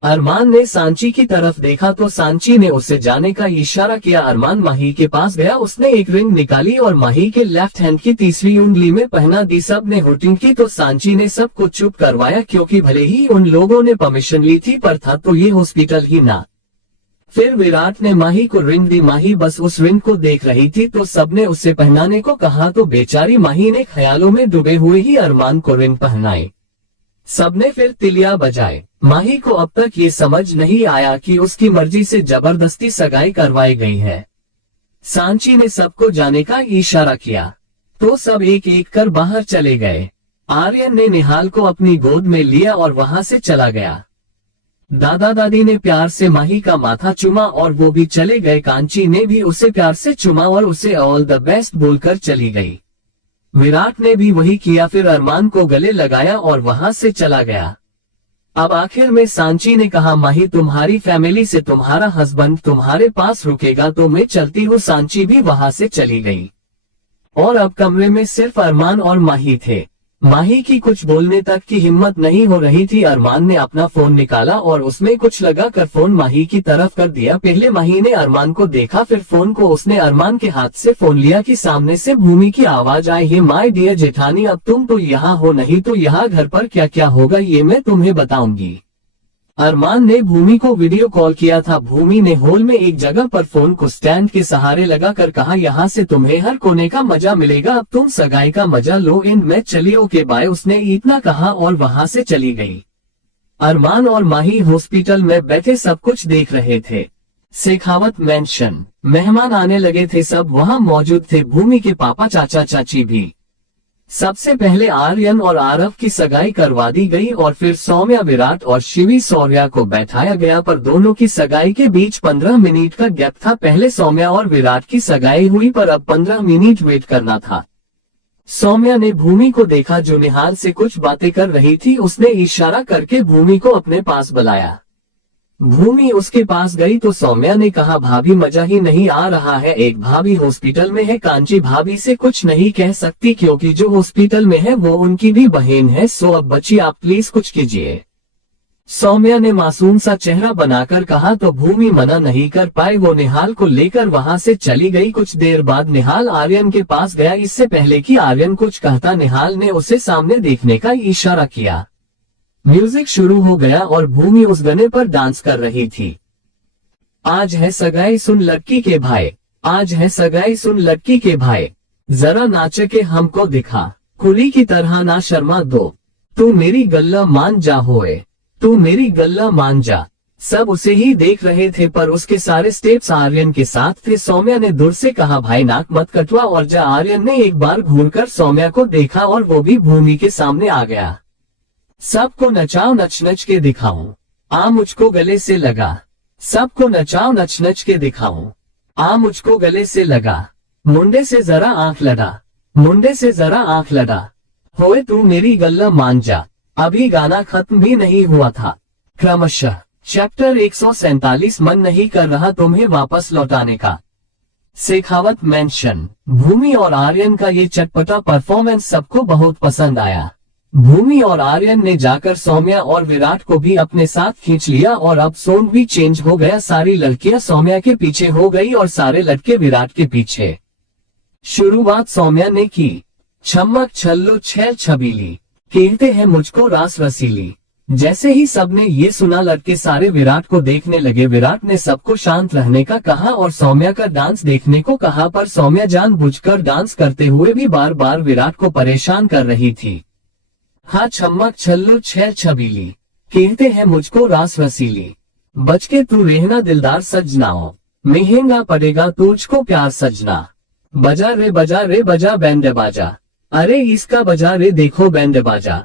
अरमान ने सांची की तरफ देखा तो सांची ने उसे जाने का इशारा किया। अरमान माही के पास गया, उसने एक रिंग निकाली और माही के लेफ्ट हैंड की तीसरी उंगली में पहना दी। सब ने हुटिंग की तो सांची ने सबको चुप करवाया, क्योंकि भले ही उन लोगों ने परमिशन ली थी, पर था तो ये हॉस्पिटल ही ना। फिर विराट ने माही को रिंग दी। माही बस उस रिंग को देख रही थी तो सबने उसे पहनाने को कहा, तो बेचारी माही ने ख्यालों में डूबे हुए ही अरमान को रिंग पहनाई। सबने फिर तिलिया बजाए। माही को अब तक ये समझ नहीं आया कि उसकी मर्जी से जबरदस्ती सगाई करवाई गई है। सांची ने सबको जाने का इशारा किया तो सब एक एक कर बाहर चले गए। आर्यन ने निहाल को अपनी गोद में लिया और वहां से चला गया। दादा दादी ने प्यार से माही का माथा चूमा और वो भी चले गए। कांची ने भी उसे प्यार से चूमा और उसे ऑल द बेस्ट बोलकर चली गई। विराट ने भी वही किया, फिर अरमान को गले लगाया और वहां से चला गया। अब आखिर में सांची ने कहा, माही तुम्हारी फैमिली से तुम्हारा हस्बैंड तुम्हारे पास रुकेगा तो मैं चलती हूँ। सांची भी वहां से चली गई और अब कमरे में सिर्फ अरमान और माही थे। माही की कुछ बोलने तक की हिम्मत नहीं हो रही थी। अरमान ने अपना फोन निकाला और उसमें कुछ लगा कर फोन माही की तरफ कर दिया। पहले माही ने अरमान को देखा, फिर फोन को उसने अरमान के हाथ से फोन लिया कि सामने से भूमि की आवाज आई, हे माय डियर जेठानी, अब तुम तो यहाँ हो, नहीं तो यहाँ घर पर क्या क्या होगा ये मैं तुम्हें बताऊंगी। अरमान ने भूमि को वीडियो कॉल किया था। भूमि ने हॉल में एक जगह पर फोन को स्टैंड के सहारे लगाकर कहा, यहाँ से तुम्हें हर कोने का मजा मिलेगा, अब तुम सगाई का मजा लो। इन मैं चलिए ओके बाय, उसने इतना कहा और वहाँ से चली गई। अरमान और माही हॉस्पिटल में बैठे सब कुछ देख रहे थे। शेखावत मेंशन मेहमान आने लगे थे, सब वहाँ मौजूद थे, भूमि के पापा चाचा चाची भी। सबसे पहले आर्यन और आरव की सगाई करवा दी गई और फिर सौम्या, विराट और शिवी सौर्या को बैठाया गया, पर दोनों की सगाई के बीच 15 मिनट का गैप था। पहले सौम्या और विराट की सगाई हुई पर अब 15 मिनट वेट करना था। सौम्या ने भूमि को देखा जो निहाल से कुछ बातें कर रही थी। उसने इशारा करके भूमि को अपने पास बुलाया। भूमि उसके पास गई तो सौम्या ने कहा, भाभी मजा ही नहीं आ रहा है, एक भाभी हॉस्पिटल में है, कांची भाभी से कुछ नहीं कह सकती क्योंकि जो हॉस्पिटल में है वो उनकी भी बहन है, सो अब बच्ची आप प्लीज कुछ कीजिए। सौम्या ने मासूम सा चेहरा बनाकर कहा तो भूमि मना नहीं कर पाई। वो निहाल को लेकर वहां से चली गई। कुछ देर बाद निहाल आर्यन के पास गया। इससे पहले कि आर्यन कुछ कहता, निहाल ने उसे सामने देखने का इशारा किया। म्यूजिक शुरू हो गया और भूमि उस गाने पर डांस कर रही थी। आज है सगाई सुन लड़की के भाई, आज है सगाई सुन लड़की के भाई, जरा नाच के हमको दिखा, कुली की तरह ना शर्मा दो, तू मेरी गल्ला मान जा होए, तू मेरी गल्ला मान जा। सब उसे ही देख रहे थे पर उसके सारे स्टेप्स आर्यन के साथ थे। सौम्या ने दूर से कहा, भाई नाक मत कटवा और जा। आर्यन ने एक बार घूरकर सौम्या को देखा और वो भी भूमि के सामने आ गया। सबको नचाओ नच नच के दिखाऊं, आ मुझको गले से लगा, सबको नचाओ नच नच के दिखाऊं, आ मुझको गले से लगा, मुंडे से जरा आंख लड़ा, मुंडे से जरा आंख लड़ा, होए तू मेरी गल्ला मान जा। अभी गाना खत्म भी नहीं हुआ था। क्रमशः चैप्टर 147 मन नहीं कर रहा तुम्हें वापस लौटाने का। शेखावत मेंशन भूमि और आर्यन का ये चटपटा परफॉर्मेंस सबको बहुत पसंद आया। भूमि और आर्यन ने जाकर सौम्या और विराट को भी अपने साथ खींच लिया और अब सॉन्ग भी चेंज हो गया। सारी लड़कियां सौम्या के पीछे हो गई और सारे लड़के विराट के पीछे। शुरुआत सौम्या ने की, छमक छल्लो छैल छबीली, कहते हैं मुझको रास रसीली। जैसे ही सबने ये सुना लड़के सारे विराट को देखने लगे। विराट ने सबको शांत रहने का कहा और सौम्या का डांस देखने को कहा, पर सौम्या जानबूझकर डांस करते हुए भी बार बार विराट को परेशान कर रही थी। हाँ छमक छल्लो छैल छबीली, कहते हैं मुझको रास रसीली, बच के तू रहना दिलदार सजनाओ, महंगा पड़ेगा तुझको प्यार सजना, बजा रे बजा बैंड बाजा, अरे इसका बजा रे देखो बैंड बाजा।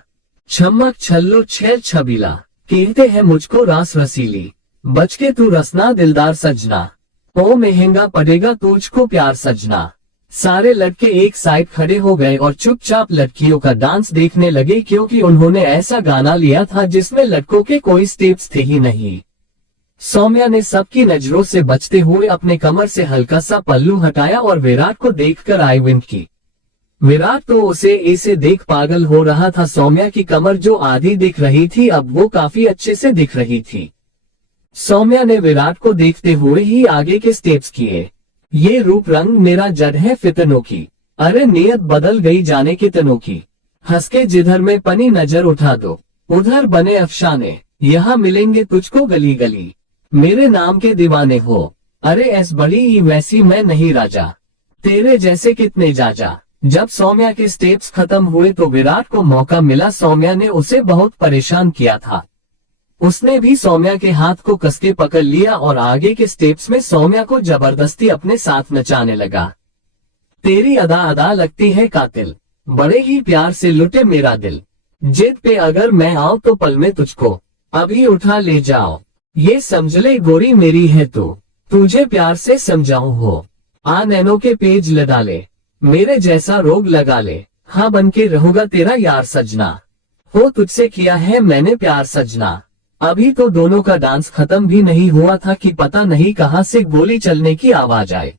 छमक छल्लो छैल छबीला, कहते हैं मुझको रास रसीली, बच के तू रसना दिलदार सजना, ओ महंगा पड़ेगा तुझको प्यार सजना। सारे लड़के एक साइड खड़े हो गए और चुपचाप लड़कियों का डांस देखने लगे क्योंकि उन्होंने ऐसा गाना लिया था जिसमें लड़कों के कोई स्टेप्स थे ही नहीं। सौम्या ने सबकी नजरों से बचते हुए अपने कमर से हल्का सा पल्लू हटाया और विराट को देखकर आई विंक की। विराट तो उसे ऐसे देख पागल हो रहा था। सौम्या की कमर जो आधी दिख रही थी अब वो काफी अच्छे से दिख रही थी। सौम्या ने विराट को देखते हुए ही आगे के स्टेप्स किए। ये रूप रंग मेरा जड़ है फितनों की, अरे नियत बदल गई जाने कितनों की, हंस के जिधर में पनी नजर उठा दो, उधर बने अफसाने, यहाँ मिलेंगे तुझको गली गली, मेरे नाम के दीवाने हो, अरे ऐस बड़ी ही वैसी मैं नहीं राजा, तेरे जैसे कितने जाजा। जब सौम्या के स्टेप्स खत्म हुए तो विराट को मौका मिला। सौम्या ने उसे बहुत परेशान किया था। उसने भी सौम्या के हाथ को कसके पकड़ लिया और आगे के स्टेप्स में सौम्या को जबरदस्ती अपने साथ नचाने लगा। तेरी अदा अदा लगती है कातिल, बड़े ही प्यार से लुटे मेरा दिल, जिद पे अगर मैं आऊं तो पल में तुझको अभी उठा ले जाओ, ये समझ ले गोरी मेरी है तू, तुझे प्यार से समझाऊं हो, आ नैनो के पेज लड़ा ले, मेरे जैसा रोग लगा ले, हाँ बनके रहूंगा तेरा यार सजना, हो तुझसे किया है मैंने प्यार सजना। अभी तो दोनों का डांस खत्म भी नहीं हुआ था कि पता नहीं कहां से गोली चलने की आवाज आए।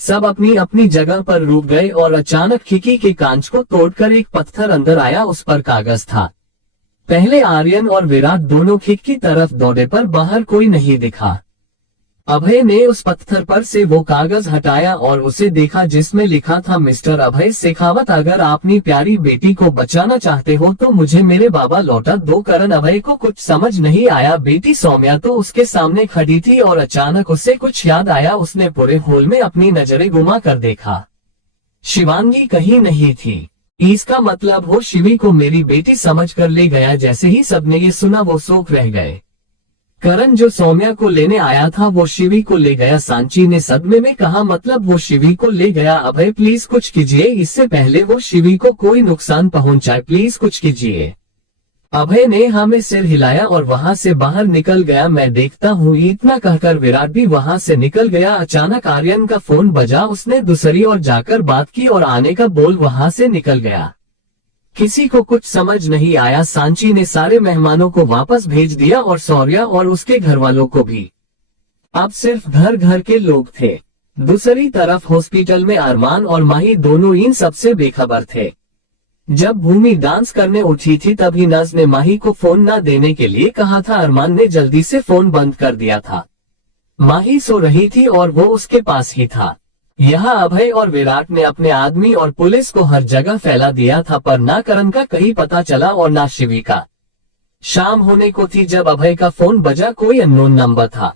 सब अपनी अपनी जगह पर रुक गए और अचानक खिड़की के कांच को तोड़कर एक पत्थर अंदर आया। उस पर कागज था। पहले आर्यन और विराट दोनों खिड़की की तरफ दौड़े पर बाहर कोई नहीं दिखा। अभय ने उस पत्थर पर से वो कागज हटाया और उसे देखा जिसमें लिखा था, मिस्टर अभय शेखावत, अगर अपनी प्यारी बेटी को बचाना चाहते हो तो मुझे मेरे बाबा लौटा दो। करण अभय को कुछ समझ नहीं आया। बेटी सौम्या तो उसके सामने खड़ी थी और अचानक उसे कुछ याद आया। उसने पूरे हॉल में अपनी नजरें घुमा कर देखा, शिवांगी कहीं नहीं थी। इसका मतलब वो शिवी को मेरी बेटी समझकर ले गया। जैसे ही सबने ये सुना वो शौक रह गए। करण जो सौम्या को लेने आया था वो शिवी को ले गया। सांची ने सदमे में कहा, मतलब वो शिवी को ले गया? अभय प्लीज कुछ कीजिए, इससे पहले वो शिवी को कोई नुकसान पहुंचाए, प्लीज कुछ कीजिए। अभय ने हाँ में सिर हिलाया और वहां से बाहर निकल गया। मैं देखता हूँ, इतना कहकर विराट भी वहां से निकल गया। अचानक आर्यन का फोन बजा। उसने दूसरी ओर जाकर बात की और आने का बोल वहां से निकल गया। किसी को कुछ समझ नहीं आया। सांची ने सारे मेहमानों को वापस भेज दिया और सौर्या और उसके घर वालों को भी। अब सिर्फ घर घर के लोग थे। दूसरी तरफ हॉस्पिटल में अरमान और माही दोनों इन सबसे बेखबर थे। जब भूमि डांस करने उठी थी तभी नज ने माही को फोन न देने के लिए कहा था। अरमान ने जल्दी से फोन बंद कर दिया था। माही सो रही थी और वो उसके पास ही था। यहाँ अभय और विराट ने अपने आदमी और पुलिस को हर जगह फैला दिया था, पर ना करण का कहीं पता चला और ना शिवी का। शाम होने को थी जब अभय का फोन बजा। कोई अननोन नंबर था।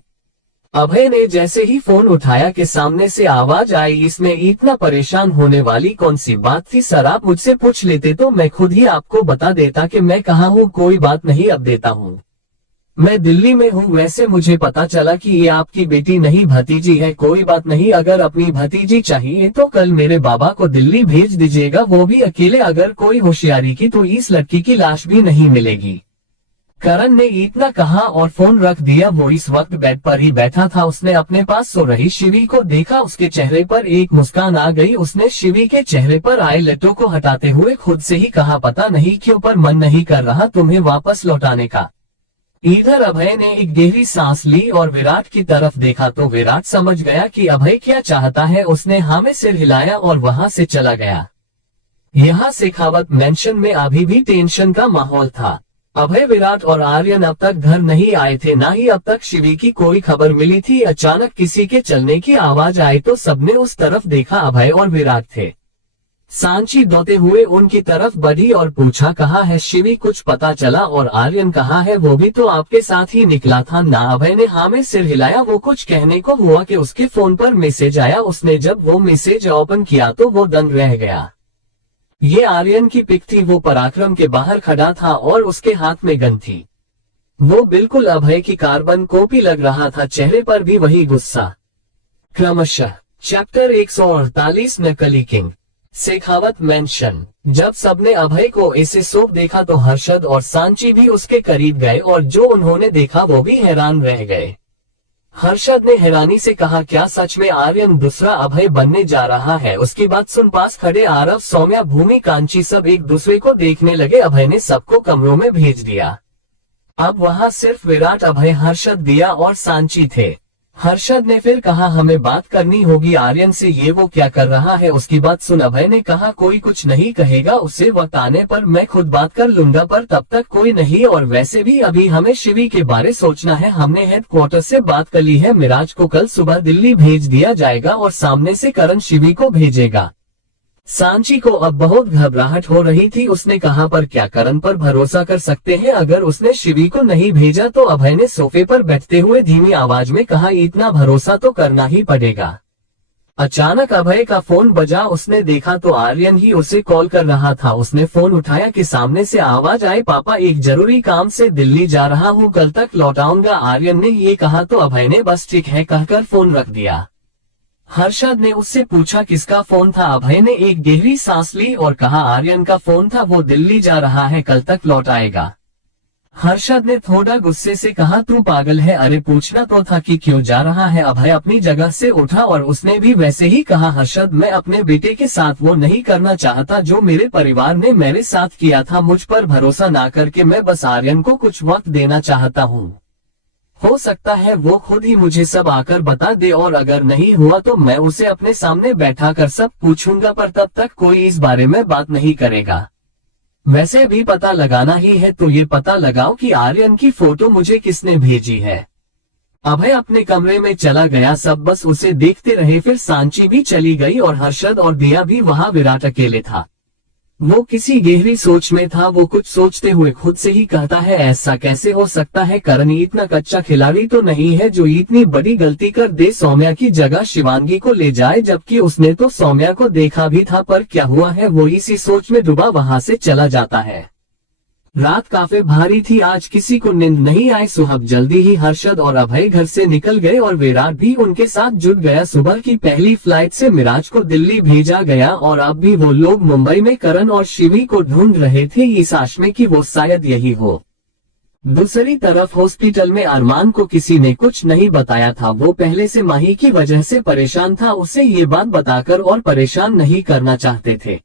अभय ने जैसे ही फोन उठाया कि सामने से आवाज आई, इसमें इतना परेशान होने वाली कौन सी बात थी? सर आप मुझसे पूछ लेते तो मैं खुद ही आपको बता देता कि मैं कहाँ हूँ। कोई बात नहीं, अब देता हूँ। मैं दिल्ली में हूँ। वैसे मुझे पता चला कि ये आपकी बेटी नहीं भतीजी है। कोई बात नहीं, अगर अपनी भतीजी चाहिए तो कल मेरे बाबा को दिल्ली भेज दीजिएगा, वो भी अकेले। अगर कोई होशियारी की तो इस लड़की की लाश भी नहीं मिलेगी। करण ने इतना कहा और फोन रख दिया। वो इस वक्त बेड पर ही बैठा था। उसने अपने पास सो रही शिवी को देखा। उसके चेहरे पर एक मुस्कान आ गई। उसने शिवी के चेहरे पर आए लट्टों को हटाते हुए खुद से ही कहा, पता नहीं क्यों पर मन नहीं कर रहा तुम्हें वापस लौटाने का। इधर अभय ने एक गहरी सांस ली और विराट की तरफ देखा तो विराट समझ गया कि अभय क्या चाहता है। उसने हाँ में सिर हिलाया और वहां से चला गया। यहाँ शेखावत मेंशन में अभी भी टेंशन का माहौल था। अभय, विराट और आर्यन अब तक घर नहीं आए थे, ना ही अब तक शिवी की कोई खबर मिली थी। अचानक किसी के चलने की आवाज आई तो सबने उस तरफ देखा। अभय और विराट थे। सांची दौड़ते हुए उनकी तरफ बढ़ी और पूछा, कहाँ है शिवी? कुछ पता चला? और आर्यन कहाँ है? वो भी तो आपके साथ ही निकला था ना? अभय ने हाँ में सिर हिलाया। वो कुछ कहने को हुआ कि उसके फोन पर मैसेज आया। उसने जब वो मैसेज ओपन किया तो वो दंग रह गया। ये आर्यन की पिक थी। वो पराक्रम के बाहर खड़ा था और उसके हाथ में गन थी। वो बिल्कुल अभय की कार्बन कॉपी लग रहा था, चेहरे पर भी वही गुस्सा। क्रमशः चैप्टर 148 नकली किंग। शेखावत मेंशन। जब सबने अभय को ऐसे सौंप देखा तो हर्षद और सांची भी उसके करीब गए और जो उन्होंने देखा वो भी हैरान रह गए। हर्षद ने हैरानी से कहा, क्या सच में आर्यन दूसरा अभय बनने जा रहा है? उसकी बात सुन पास खड़े आरव, सौम्या, भूमि, कांची सब एक दूसरे को देखने लगे। अभय ने सबको कमरों में भेज दिया। अब वहां सिर्फ विराट, अभय, हर्षद, दिया और सांची थे। हर्षद ने फिर कहा, हमें बात करनी होगी आर्यन से। ये वो क्या कर रहा है? उसकी बात सुन अभय ने कहा, कोई कुछ नहीं कहेगा, उसे वक्त आने पर मैं खुद बात कर लूंगा, पर तब तक कोई नहीं। और वैसे भी अभी हमें शिवी के बारे सोचना है। हमने हेडक्वार्टर से बात कर ली है। मिराज को कल सुबह दिल्ली भेज दिया जाएगा और सामने से करण शिवी को भेजेगा। सांची को अब बहुत घबराहट हो रही थी। उसने कहा, पर क्या करण पर भरोसा कर सकते हैं? अगर उसने शिवी को नहीं भेजा तो? अभय ने सोफे पर बैठते हुए धीमी आवाज में कहा, इतना भरोसा तो करना ही पड़ेगा। अचानक अभय का फोन बजा। उसने देखा तो आर्यन ही उसे कॉल कर रहा था। उसने फोन उठाया कि सामने से आवाज आई, पापा एक जरूरी काम से दिल्ली जा रहा हूँ, कल तक लौट आऊंगा। आर्यन ने ये कहा तो अभय ने बस ठीक है कहकर फोन रख दिया। हर्षद ने उससे पूछा, किसका फोन था? अभय ने एक गहरी सांस ली और कहा, आर्यन का फोन था, वो दिल्ली जा रहा है, कल तक लौट आएगा। हर्षद ने थोड़ा गुस्से से कहा, तू पागल है? अरे पूछना तो था कि क्यों जा रहा है। अभय अपनी जगह से उठा और उसने भी वैसे ही कहा, हर्षद, मैं अपने बेटे के साथ वो नहीं करना चाहता जो मेरे परिवार ने मेरे साथ किया था। मुझ पर भरोसा ना करके मैं बस आर्यन को कुछ वक्त देना चाहता हूँ। हो सकता है वो खुद ही मुझे सब आकर बता दे, और अगर नहीं हुआ तो मैं उसे अपने सामने बैठा कर सब पूछूंगा, पर तब तक कोई इस बारे में बात नहीं करेगा। वैसे भी पता लगाना ही है तो ये पता लगाओ कि आर्यन की फोटो मुझे किसने भेजी है। अभय अपने कमरे में चला गया, सब बस उसे देखते रहे। फिर सांची भी चली गई और हर्षद और दिया भी वहां। विराट अकेले था। वो किसी गहरी सोच में था। वो कुछ सोचते हुए खुद से ही कहता है, ऐसा कैसे हो सकता है? करण इतना कच्चा खिलाड़ी तो नहीं है जो इतनी बड़ी गलती कर दे, सौम्या की जगह शिवांगी को ले जाए, जबकि उसने तो सौम्या को देखा भी था। पर क्या हुआ है? वो इसी सोच में डूबा वहां से चला जाता है। रात काफी भारी थी, आज किसी को नींद नहीं आई। सुबह जल्दी ही हर्षद और अभय घर से निकल गए और विराट भी उनके साथ जुट गया। सुबह की पहली फ्लाइट से मिराज को दिल्ली भेजा गया और अब भी वो लोग मुंबई में करण और शिवी को ढूंढ रहे थे, इस आश में कि वो शायद यही हो। दूसरी तरफ हॉस्पिटल में अरमान को किसी ने कुछ नहीं बताया था। वो पहले से माही की वजह से परेशान था, उसे ये बात बताकर और परेशान नहीं करना चाहते थे।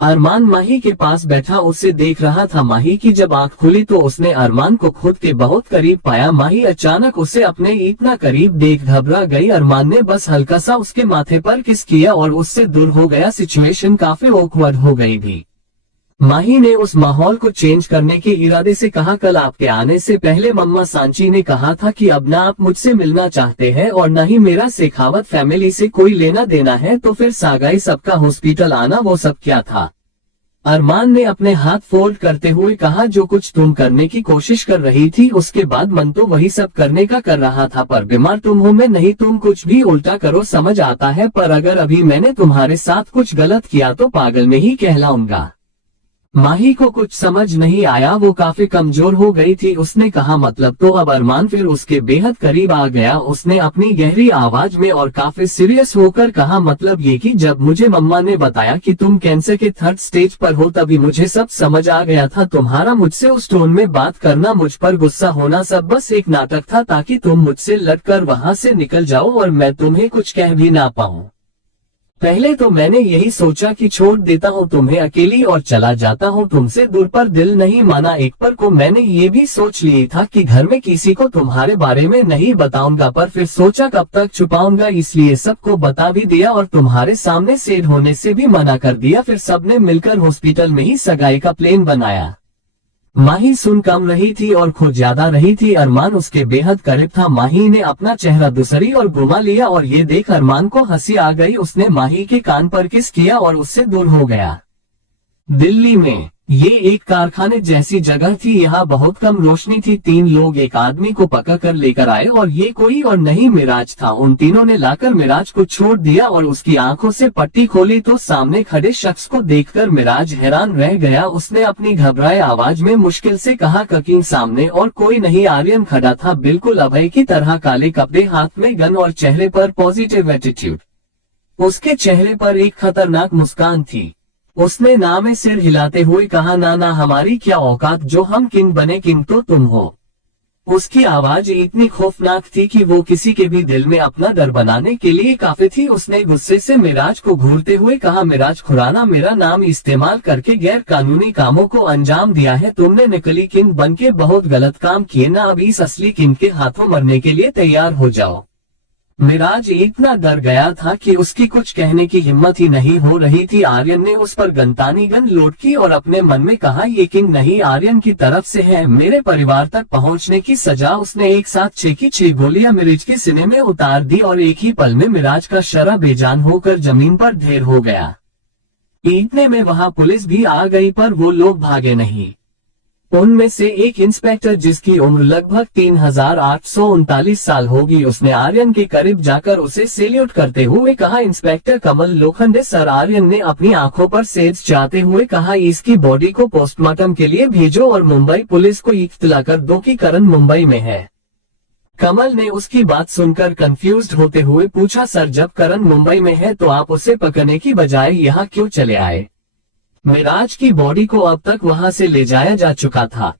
अरमान माही के पास बैठा उसे देख रहा था। माही की जब आंख खुली तो उसने अरमान को खुद के बहुत करीब पाया। माही अचानक उसे अपने इतना करीब देख घबरा गई। अरमान ने बस हल्का सा उसके माथे पर किस किया और उससे दूर हो गया। सिचुएशन काफी ऑकवर्ड हो गई थी। माही ने उस माहौल को चेंज करने के इरादे से कहा, कल आपके आने से पहले मम्मा सांची ने कहा था कि अब ना आप मुझसे मिलना चाहते हैं और न ही मेरा शेखावत फैमिली से कोई लेना देना है, तो फिर सागाई सबका हॉस्पिटल आना वो सब क्या था? अरमान ने अपने हाथ फोल्ड करते हुए कहा, जो कुछ तुम करने की कोशिश कर रही थी उसके बाद मन तो वही सब करने का कर रहा था, पर बीमार तुम हो, मैं नहीं। तुम कुछ भी उल्टा करो समझ आता है, पर अगर अभी मैंने तुम्हारे साथ कुछ गलत किया तो पागल में ही कहलाऊंगा। माही को कुछ समझ नहीं आया, वो काफी कमजोर हो गई थी। उसने कहा, मतलब? तो अब अरमान फिर उसके बेहद करीब आ गया। उसने अपनी गहरी आवाज में और काफी सीरियस होकर कहा, मतलब ये कि जब मुझे मम्मा ने बताया कि तुम कैंसर के 3rd स्टेज पर हो तभी मुझे सब समझ आ गया था। तुम्हारा मुझसे उस टोन में बात करना, मुझ पर गुस्सा होना, सब बस एक नाटक था ताकि तुम मुझसे लड़कर वहां से निकल जाओ और मैं तुम्हें कुछ कह भी ना पाऊं। पहले तो मैंने यही सोचा कि छोड़ देता हूँ तुम्हें अकेली और चला जाता हूँ तुमसे दूर, पर दिल नहीं माना। एक पर को मैंने ये भी सोच लिया था कि घर में किसी को तुम्हारे बारे में नहीं बताऊंगा, पर फिर सोचा कब तक छुपाऊंगा, इसलिए सबको बता भी दिया और तुम्हारे सामने सेड होने से भी मना कर दिया। फिर सबने मिलकर हॉस्पिटल में ही सगाई का प्लान बनाया। माही सुन कम रही थी और खुद ज्यादा रही थी। अरमान उसके बेहद करीब था। माही ने अपना चेहरा दूसरी और घुमा लिया और ये देख अरमान को हंसी आ गई। उसने माही के कान पर किस किया और उससे दूर हो गया। दिल्ली में ये एक कारखाने जैसी जगह थी, यहाँ बहुत कम रोशनी थी। 3 लोग एक आदमी को पकड़ कर लेकर आए और ये कोई और नहीं मिराज था। उन तीनों ने लाकर मिराज को छोड़ दिया और उसकी आंखों से पट्टी खोली तो सामने खड़े शख्स को देखकर मिराज हैरान रह गया। उसने अपनी घबराए आवाज में मुश्किल से कहा, ककीन सामने और कोई नहीं, आर्यन खड़ा था, बिल्कुल अभय की तरह, काले कपड़े, हाथ में गन और चेहरे पर पॉजिटिव एटीट्यूड। उसके चेहरे पर एक खतरनाक मुस्कान थी। उसने ना में सिर हिलाते हुए कहा, ना ना, हमारी क्या औकात, जो हम किंग बने, किंग तो तुम हो। उसकी आवाज इतनी खौफनाक थी कि वो किसी के भी दिल में अपना डर बनाने के लिए काफी थी। उसने गुस्से से मिराज को घूरते हुए कहा, मिराज खुराना, मेरा नाम इस्तेमाल करके गैर कानूनी कामों को अंजाम दिया है तुमने। नकली किंग बन के बहुत गलत काम किए ना, अब इस असली किंग के हाथों मरने के लिए तैयार हो जाओ। मिराज इतना डर गया था कि उसकी कुछ कहने की हिम्मत ही नहीं हो रही थी। आर्यन ने उस पर गनतानी गन लोड की और अपने मन में कहा, ये किंग नहीं, आर्यन की तरफ से है, मेरे परिवार तक पहुंचने की सजा। उसने एक साथ 6 की 6 गोलियां मिराज के सीने में उतार दी और एक ही पल में मिराज का शरा बेजान होकर जमीन पर ढेर हो गया। इतने में वहां पुलिस भी आ गई, पर वो लोग भागे नहीं। उनमें से एक इंस्पेक्टर, जिसकी उम्र लगभग 3839 साल होगी, उसने आर्यन के करीब जाकर उसे सैल्यूट करते हुए कहा, इंस्पेक्टर कमल लोखंडे सर। आर्यन ने अपनी आंखों पर सेज चाहते हुए कहा, इसकी बॉडी को पोस्टमार्टम के लिए भेजो और मुंबई पुलिस को इत्तला कर दो कि करण मुंबई में है। कमल ने उसकी बात सुनकर कंफ्यूज्ड होते हुए पूछा, सर जब करण मुंबई में है तो आप उसे पकड़ने की बजाय यहाँ क्यों चले आए? मिराज की बॉडी को अब तक वहां से ले जाया जा चुका था।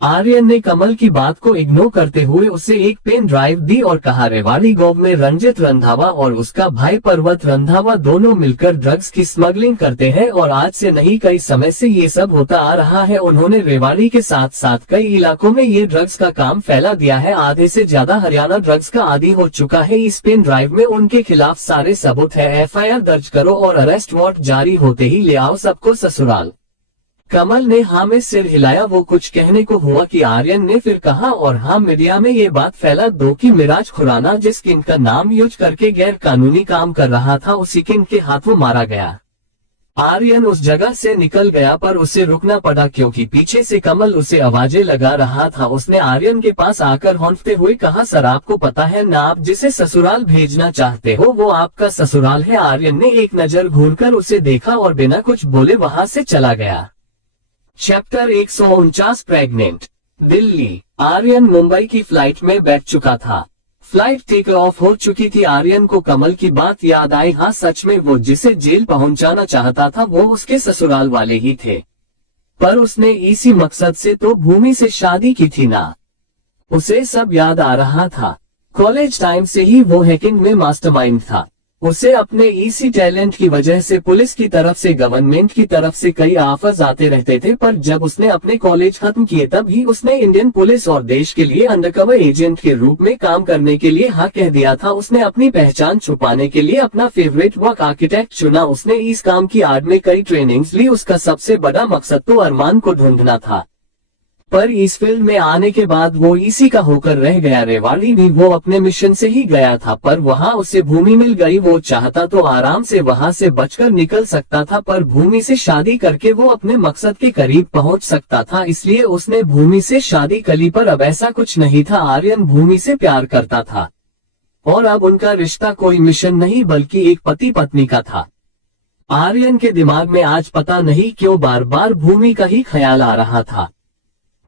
आर्यन ने कमल की बात को इग्नोर करते हुए उसे एक पेन ड्राइव दी और कहा, रेवाड़ी गांव में रंजित रंधावा और उसका भाई पर्वत रंधावा दोनों मिलकर ड्रग्स की स्मगलिंग करते हैं और आज से नहीं कई समय से ये सब होता आ रहा है। उन्होंने रेवाड़ी के साथ साथ कई इलाकों में ये ड्रग्स का काम फैला दिया है। आधे से ज्यादा हरियाणा ड्रग्स का आदी हो चुका है। इस पेन ड्राइव में उनके खिलाफ सारे सबूत है। FIR दर्ज करो और अरेस्ट वारंट जारी होते ही ले आओ सबको ससुराल। कमल ने हाँ में सिर हिलाया। वो कुछ कहने को हुआ कि आर्यन ने फिर कहा, और हाँ मीडिया में ये बात फैला दो कि मिराज खुराना जिस किंग का नाम यूज करके गैर कानूनी काम कर रहा था उसी किंग के हाथों मारा गया। आर्यन उस जगह से निकल गया पर उसे रुकना पड़ा क्योंकि पीछे से कमल उसे आवाजें लगा रहा था। उसने आर्यन के पास आकर हौंफते हुए कहा, सर आपको पता है ना, आप जिसे ससुराल भेजना चाहते हो वो आपका ससुराल है। आर्यन ने एक नजर घूरकर उसे देखा और बिना कुछ बोले वहां से चला गया। Chapter 149 pregnant. दिल्ली। आर्यन मुंबई की फ्लाइट में बैठ चुका था। फ्लाइट टेक ऑफ हो चुकी थी। आर्यन को कमल की बात याद आई। हाँ सच में वो जिसे जेल पहुंचाना चाहता था वो उसके ससुराल वाले ही थे, पर उसने इसी मकसद से तो भूमि से शादी की थी ना। उसे सब याद आ रहा था। कॉलेज टाइम से ही वो हैकिंग में मास्टरमाइंड था। उसे अपने इसी टैलेंट की वजह से पुलिस की तरफ से, गवर्नमेंट की तरफ से कई ऑफर्स आते रहते थे, पर जब उसने अपने कॉलेज खत्म किए तब ही उसने इंडियन पुलिस और देश के लिए अंडरकवर एजेंट के रूप में काम करने के लिए हाँ कह दिया था। उसने अपनी पहचान छुपाने के लिए अपना फेवरेट वर्क आर्किटेक्ट चुना। उसने इस काम की आड़ में कई ट्रेनिंग्स ली। उसका सबसे बड़ा मकसद तो अरमान को ढूंढना था, पर इस फील्ड में आने के बाद वो इसी का होकर रह गया। रेवाड़ी भी वो अपने मिशन से ही गया था, पर वहाँ उसे भूमि मिल गई। वो चाहता तो आराम से वहाँ से बचकर निकल सकता था, पर भूमि से शादी करके वो अपने मकसद के करीब पहुँच सकता था, इसलिए उसने भूमि से शादी करी। पर अब ऐसा कुछ नहीं था। आर्यन भूमि से प्यार करता था और अब उनका रिश्ता कोई मिशन नहीं बल्कि एक पति पत्नी का था। आर्यन के दिमाग में आज पता नहीं क्यों बार बार भूमि का ही ख्याल आ रहा था।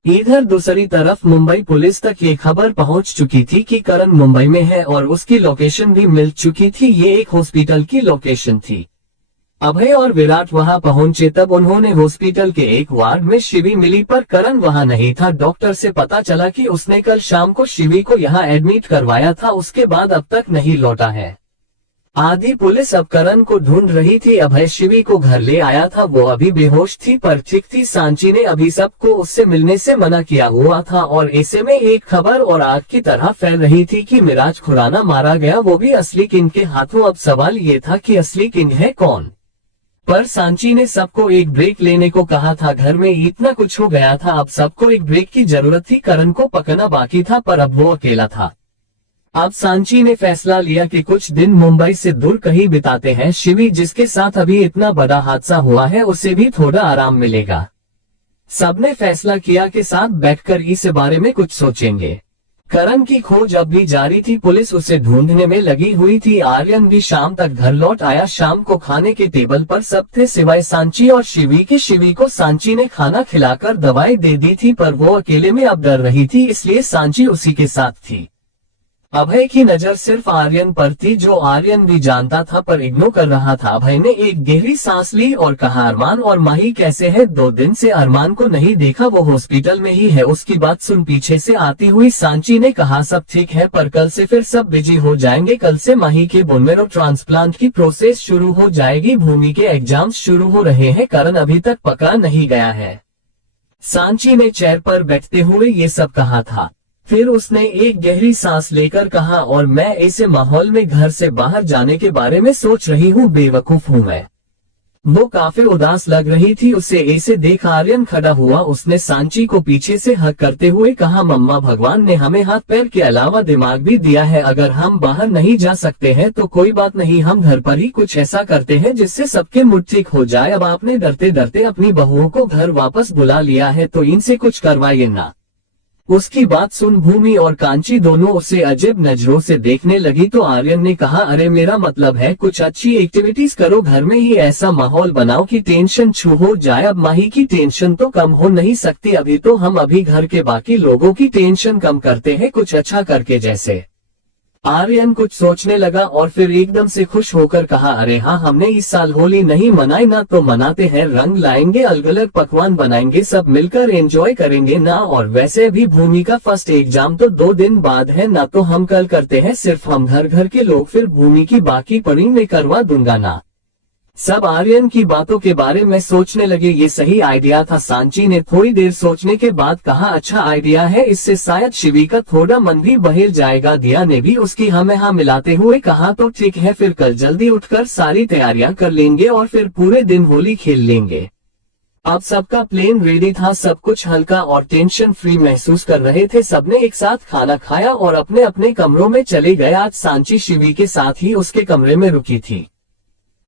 इधर दूसरी तरफ मुंबई पुलिस तक ये खबर पहुंच चुकी थी कि करण मुंबई में है और उसकी लोकेशन भी मिल चुकी थी। ये एक हॉस्पिटल की लोकेशन थी। अभय और विराट वहां पहुंचे तब उन्होंने हॉस्पिटल के एक वार्ड में शिवी मिली, पर करण वहां नहीं था। डॉक्टर से पता चला कि उसने कल शाम को शिवी को यहां एडमिट करवाया था, उसके बाद अब तक नहीं लौटा है। आधी पुलिस अब करण को ढूंढ रही थी। अभय शिवी को घर ले आया था। वो अभी बेहोश थी पर ठीक थी। सांची ने अभी सबको उससे मिलने से मना किया हुआ था और ऐसे में एक खबर और आग की तरह फैल रही थी कि मिराज खुराना मारा गया, वो भी असली किंग के हाथों। अब सवाल ये था कि असली किंग है कौन। पर सांची ने सबको एक ब्रेक लेने को कहा था। घर में इतना कुछ हो गया था, अब सबको एक ब्रेक की जरूरत थी। करण को पकड़ना बाकी था पर अब वो अकेला था। अब सांची ने फैसला लिया कि कुछ दिन मुंबई से दूर कहीं बिताते हैं। शिवी जिसके साथ अभी इतना बड़ा हादसा हुआ है उसे भी थोड़ा आराम मिलेगा। सबने फैसला किया कि साथ बैठकर इस बारे में कुछ सोचेंगे। करण की खोज अब भी जारी थी। पुलिस उसे ढूंढने में लगी हुई थी। आर्यन भी शाम तक घर लौट आया। शाम को खाने के टेबल पर सब थे सिवाय सांची और शिवी के। शिवी को सांची ने खाना खिलाकर दवाई दे दी थी, पर वो अकेले में अब डर रही थी, इसलिए सांची उसी के साथ थी। अभय की नजर सिर्फ आर्यन पर थी, जो आर्यन भी जानता था पर इग्नोर कर रहा था। अभय ने एक गहरी सांस ली और कहा, अरमान और माही कैसे है? 2 दिन से अरमान को नहीं देखा, वो हॉस्पिटल में ही है। उसकी बात सुन पीछे से आती हुई सांची ने कहा, सब ठीक है पर कल से फिर सब बिजी हो जाएंगे। कल से माही के बोन मैरो ट्रांसप्लांट की प्रोसेस शुरू हो जाएगी। भूमि के एग्जाम्स शुरू हो रहे हैं। करण अभी तक पकड़ा नहीं गया है। सांची ने चेयर पर बैठते हुए ये सब कहा था। फिर उसने एक गहरी सांस लेकर कहा, और मैं ऐसे माहौल में घर से बाहर जाने के बारे में सोच रही हूँ, बेवकूफ हूँ मैं। वो काफी उदास लग रही थी। उसे ऐसे देख आर्यन खड़ा हुआ। उसने सांची को पीछे से हक करते हुए कहा, मम्मा, भगवान ने हमें हाथ पैर के अलावा दिमाग भी दिया है। अगर हम बाहर नहीं जा सकते हैं तो कोई बात नहीं, हम घर पर ही कुछ ऐसा करते हैं जिससे सबके मूड ठीक हो जाए। अब आपने डरते डरते अपनी बहुओं को घर वापस बुला लिया है तो इनसे कुछ करवाइए ना। उसकी बात सुन भूमि और कांची दोनों उसे अजीब नजरों से देखने लगी तो आर्यन ने कहा, अरे मेरा मतलब है कुछ अच्छी एक्टिविटीज करो, घर में ही ऐसा माहौल बनाओ कि टेंशन छू हो जाए। अब माही की टेंशन तो कम हो नहीं सकती अभी तो हम अभी घर के बाकी लोगों की टेंशन कम करते हैं कुछ अच्छा करके। जैसे आर्यन कुछ सोचने लगा और फिर एकदम से खुश होकर कहा, अरे हाँ, हमने इस साल होली नहीं मनाई ना, तो मनाते हैं, रंग लाएंगे, अलग अलग पकवान बनाएंगे, सब मिलकर एंजॉय करेंगे ना। और वैसे भी भूमि का फर्स्ट एग्जाम तो 2 दिन बाद है ना, तो हम कल करते हैं सिर्फ हम घर घर के लोग, फिर भूमि की बाकी पढ़ी में करवा दूंगा ना। सब आर्यन की बातों के बारे में सोचने लगे। ये सही आइडिया था। सांची ने थोड़ी देर सोचने के बाद कहा, अच्छा आइडिया है, इससे शायद शिवी का थोड़ा मन भी बहल जाएगा। दिया ने भी उसकी हमें हाँ मिलाते हुए कहा, तो ठीक है, फिर कल जल्दी उठकर सारी तैयारियां कर लेंगे और फिर पूरे दिन होली खेल लेंगे। अब सबका प्लेन रेडी था, सब कुछ हल्का और टेंशन फ्री महसूस कर रहे थे। सबने एक साथ खाना खाया और अपने अपने कमरों में चले गए। आज सांची शिवी के साथ ही उसके कमरे में रुकी थी।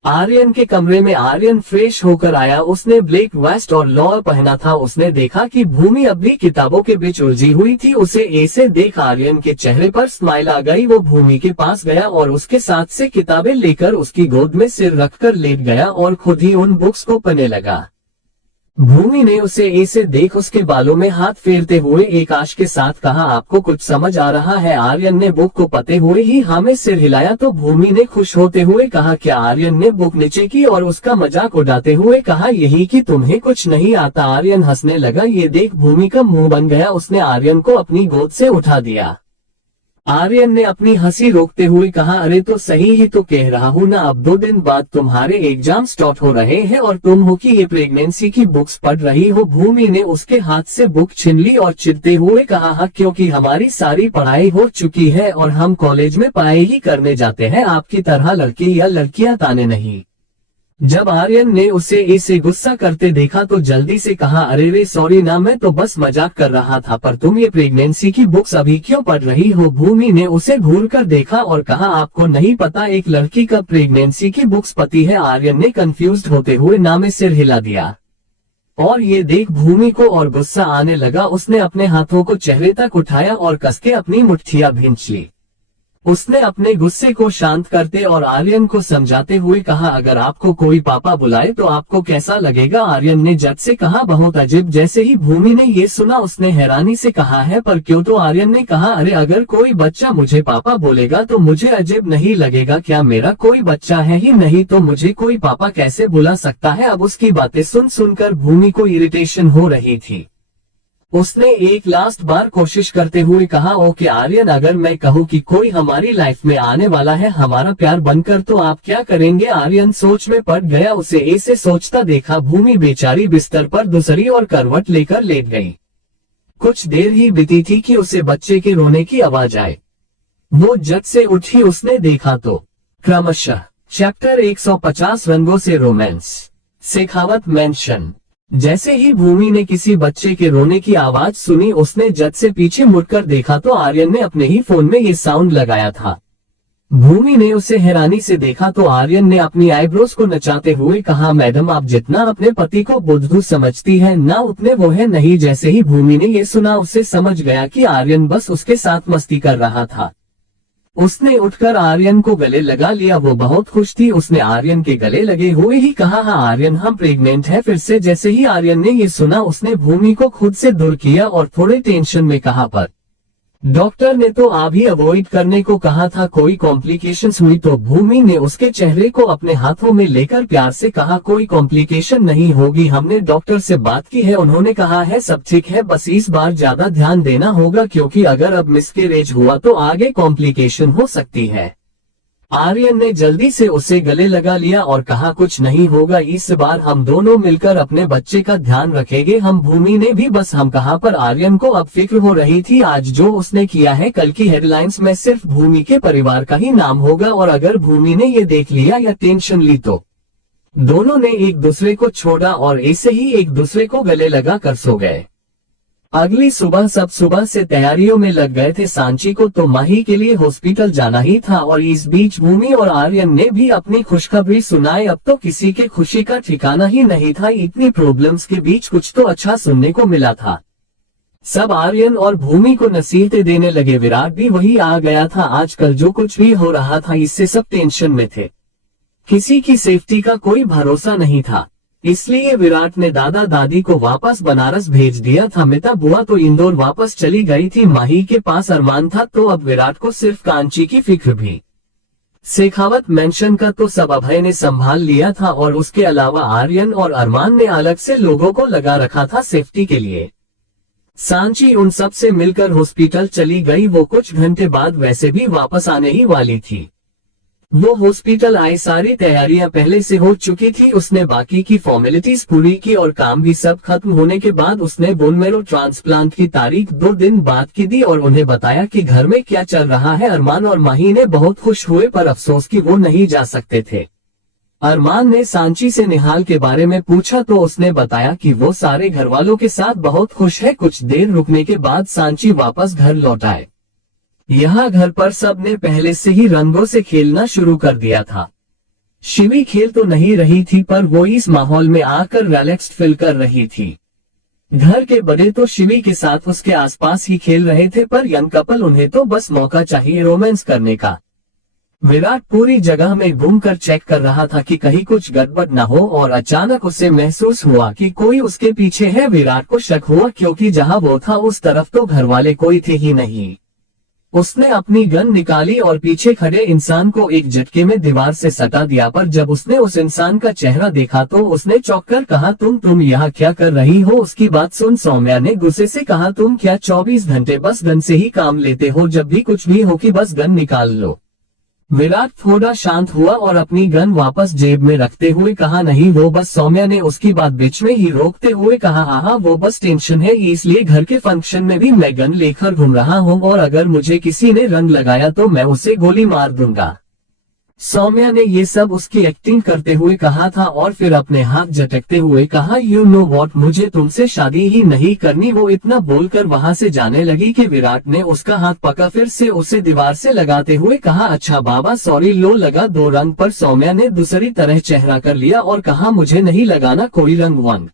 आर्यन के कमरे में आर्यन फ्रेश होकर आया। उसने ब्लैक वेस्ट और लोअर पहना था। उसने देखा कि भूमि अब भी किताबों के बीच उलझी हुई थी। उसे ऐसे देख आर्यन के चेहरे पर स्माइल आ गई। वो भूमि के पास गया और उसके साथ से किताबें लेकर उसकी गोद में सिर रखकर लेट गया और खुद ही उन बुक्स को पढ़ने लगा। भूमि ने उसे ऐसे देख उसके बालों में हाथ फेरते हुए एक आश के साथ कहा, आपको कुछ समझ आ रहा है? आर्यन ने बुक को पते हुए ही हाँ में सिर हिलाया तो भूमि ने खुश होते हुए कहा, क्या? आर्यन ने बुक नीचे की और उसका मजाक उड़ाते हुए कहा, यही कि तुम्हें कुछ नहीं आता। आर्यन हंसने लगा। ये देख भूमि का मुंह बन गया। उसने आर्यन को अपनी गोद से उठा दिया। आर्यन ने अपनी हंसी रोकते हुए कहा, अरे तो सही ही तो कह रहा हूँ ना, अब 2 दिन बाद तुम्हारे एग्जाम स्टार्ट हो रहे हैं और तुम हो कि ये प्रेगनेंसी की बुक्स पढ़ रही हो। भूमि ने उसके हाथ से बुक छीन ली और चिढ़ते हुए कहा, हाँ क्योंकि हमारी सारी पढ़ाई हो चुकी है और हम कॉलेज में पढ़ाई ही करने जाते हैं, आपकी तरह लड़के या लड़कियां ताने नहीं। जब आर्यन ने उसे ऐसे गुस्सा करते देखा तो जल्दी से कहा, अरे रे सॉरी ना, मैं तो बस मजाक कर रहा था, पर तुम ये प्रेगनेंसी की बुक्स अभी क्यों पढ़ रही हो? भूमि ने उसे घूर कर देखा और कहा, आपको नहीं पता एक लड़की का प्रेगनेंसी की बुक्स पढ़ती है? आर्यन ने कंफ्यूज्ड होते हुए ना में सिर हिला दिया और ये देख भूमि को और गुस्सा आने लगा। उसने अपने हाथों को चेहरे तक उठाया और कसके अपनी मुट्ठियां भींच ली। उसने अपने गुस्से को शांत करते और आर्यन को समझाते हुए कहा, अगर आपको कोई पापा बुलाए तो आपको कैसा लगेगा? आर्यन ने जज से कहा, बहुत अजीब। जैसे ही भूमि ने ये सुना उसने हैरानी से कहा, है पर क्यों? तो आर्यन ने कहा, अरे अगर कोई बच्चा मुझे पापा बोलेगा तो मुझे अजीब नहीं लगेगा क्या? मेरा कोई बच्चा है ही नहीं तो मुझे कोई पापा कैसे बुला सकता है? अब उसकी बातें सुन सुनकर भूमि को इरिटेशन हो रही थी। उसने एक लास्ट बार कोशिश करते हुए कहा, ओके आर्यन, अगर मैं कहूँ कि कोई हमारी लाइफ में आने वाला है हमारा प्यार बनकर, तो आप क्या करेंगे? आर्यन सोच में पड़ गया। उसे ऐसे सोचता देखा भूमि बेचारी बिस्तर पर दूसरी और करवट लेकर लेट गई। कुछ देर ही बीती थी कि उसे बच्चे के रोने की आवाज आए। वो झट से उठी। उसने देखा तो क्रमशः चैप्टर 150 रंगों से रोमांस, शेखावत मेंशन। जैसे ही भूमि ने किसी बच्चे के रोने की आवाज सुनी उसने झट से पीछे मुड़कर देखा तो आर्यन ने अपने ही फोन में ये साउंड लगाया था। भूमि ने उसे हैरानी से देखा तो आर्यन ने अपनी आईब्रोज को नचाते हुए कहा, मैडम आप जितना अपने पति को बुद्धू समझती हैं ना उतने वो है नहीं। जैसे ही भूमि ने ये सुना उसे समझ गया कि आर्यन बस उसके साथ मस्ती कर रहा था। उसने उठकर आर्यन को गले लगा लिया। वो बहुत खुश थी। उसने आर्यन के गले लगे हुए ही कहा, हाँ आर्यन, हम प्रेग्नेंट है फिर से। जैसे ही आर्यन ने ये सुना उसने भूमि को खुद से दूर किया और थोड़े टेंशन में कहा, पर डॉक्टर ने तो अभी अवॉइड करने को कहा था, कोई कॉम्प्लिकेशंस हुई तो? भूमि ने उसके चेहरे को अपने हाथों में लेकर प्यार से कहा, कोई कॉम्प्लिकेशन नहीं होगी, हमने डॉक्टर से बात की है, उन्होंने कहा है सब ठीक है, बस इस बार ज्यादा ध्यान देना होगा क्योंकि अगर अब मिसकैरेज हुआ तो आगे कॉम्प्लिकेशन हो सकती है। आर्यन ने जल्दी से उसे गले लगा लिया और कहा, कुछ नहीं होगा, इस बार हम दोनों मिलकर अपने बच्चे का ध्यान रखेंगे हम। भूमि ने भी बस हम कहा, पर आर्यन को अब फिक्र हो रही थी। आज जो उसने किया है कल की हेडलाइंस में सिर्फ भूमि के परिवार का ही नाम होगा और अगर भूमि ने ये देख लिया या टेंशन ली तो दोनों ने एक दूसरे को छोड़ा और ऐसे ही एक दूसरे को गले लगा कर सो गए। अगली सुबह सब सुबह से तैयारियों में लग गए थे। सांची को तो माही के लिए हॉस्पिटल जाना ही था और इस बीच भूमि और आर्यन ने भी अपनी खुशखबरी सुनाई। अब तो किसी के खुशी का ठिकाना ही नहीं था। इतनी प्रॉब्लम्स के बीच कुछ तो अच्छा सुनने को मिला था। सब आर्यन और भूमि को नसीहतें देने लगे। विराट भी वही आ गया था। आजकल जो कुछ भी हो रहा था इससे सब टेंशन में थे। किसी की सेफ्टी का कोई भरोसा नहीं था, इसलिए विराट ने दादा दादी को वापस बनारस भेज दिया था। मिता बुआ तो इंदौर वापस चली गई थी। माही के पास अरमान था तो अब विराट को सिर्फ कांची की फिक्र भी। शेखावत मेंशन का तो सब अभय ने संभाल लिया था और उसके अलावा आर्यन और अरमान ने अलग से लोगों को लगा रखा था सेफ्टी के लिए। सांची उन सब से मिलकर हॉस्पिटल चली गई। वो कुछ घंटे बाद वैसे भी वापस आने ही वाली थी। वो हॉस्पिटल आई, सारी तैयारियां पहले से हो चुकी थी। उसने बाकी की फॉर्मेलिटीज पूरी की और काम भी सब खत्म होने के बाद उसने बोन मैरो ट्रांसप्लांट की तारीख 2 दिन बाद की दी और उन्हें बताया कि घर में क्या चल रहा है। अरमान और माही ने बहुत खुश हुए पर अफसोस कि वो नहीं जा सकते थे। अरमान ने सांची से निहाल के बारे में पूछा तो उसने बताया कि वो सारे घर वालों के साथ बहुत खुश है। कुछ देर रुकने के बाद सांची वापस घर लौट आए। यहाँ घर पर सब ने पहले से ही रंगों से खेलना शुरू कर दिया था। शिवी खेल तो नहीं रही थी पर वो इस माहौल में आकर रिलैक्स्ड फील कर रही थी। घर के बड़े तो शिवी के साथ उसके आसपास ही खेल रहे थे पर यंग कपल उन्हें तो बस मौका चाहिए रोमांस करने का। विराट पूरी जगह में घूमकर चेक कर रहा था कि कहीं कुछ गड़बड़ न हो और अचानक उसे महसूस हुआ कि कोई उसके पीछे है। विराट को शक हुआ क्योंकि जहां वो था उस तरफ तो घर वाले कोई थे ही नहीं। उसने अपनी गन निकाली और पीछे खड़े इंसान को एक झटके में दीवार से सटा दिया पर जब उसने उस इंसान का चेहरा देखा तो उसने चौंक कर कहा तुम यहाँ क्या कर रही हो। उसकी बात सुन सौम्या ने गुस्से से कहा तुम क्या 24 घंटे बस गन से ही काम लेते हो, जब भी कुछ भी हो कि बस गन निकाल लो। विराट थोड़ा शांत हुआ और अपनी गन वापस जेब में रखते हुए कहा नहीं वो बस। सौम्या ने उसकी बात बीच में ही रोकते हुए कहा हाँ वो बस टेंशन है, इसलिए घर के फंक्शन में भी मैं गन लेकर घूम रहा हूँ और अगर मुझे किसी ने रंग लगाया तो मैं उसे गोली मार दूंगा। सौम्या ने ये सब उसकी एक्टिंग करते हुए कहा था और फिर अपने हाथ झटकते हुए कहा यू नो वॉट, मुझे तुमसे शादी ही नहीं करनी। वो इतना बोलकर वहां से जाने लगी कि विराट ने उसका हाथ पकड़ा, फिर से उसे दीवार से लगाते हुए कहा अच्छा बाबा सॉरी लो लगा दो रंग। पर सौम्या ने दूसरी तरह चेहरा कर लिया और कहा मुझे नहीं लगाना कोई रंग वन।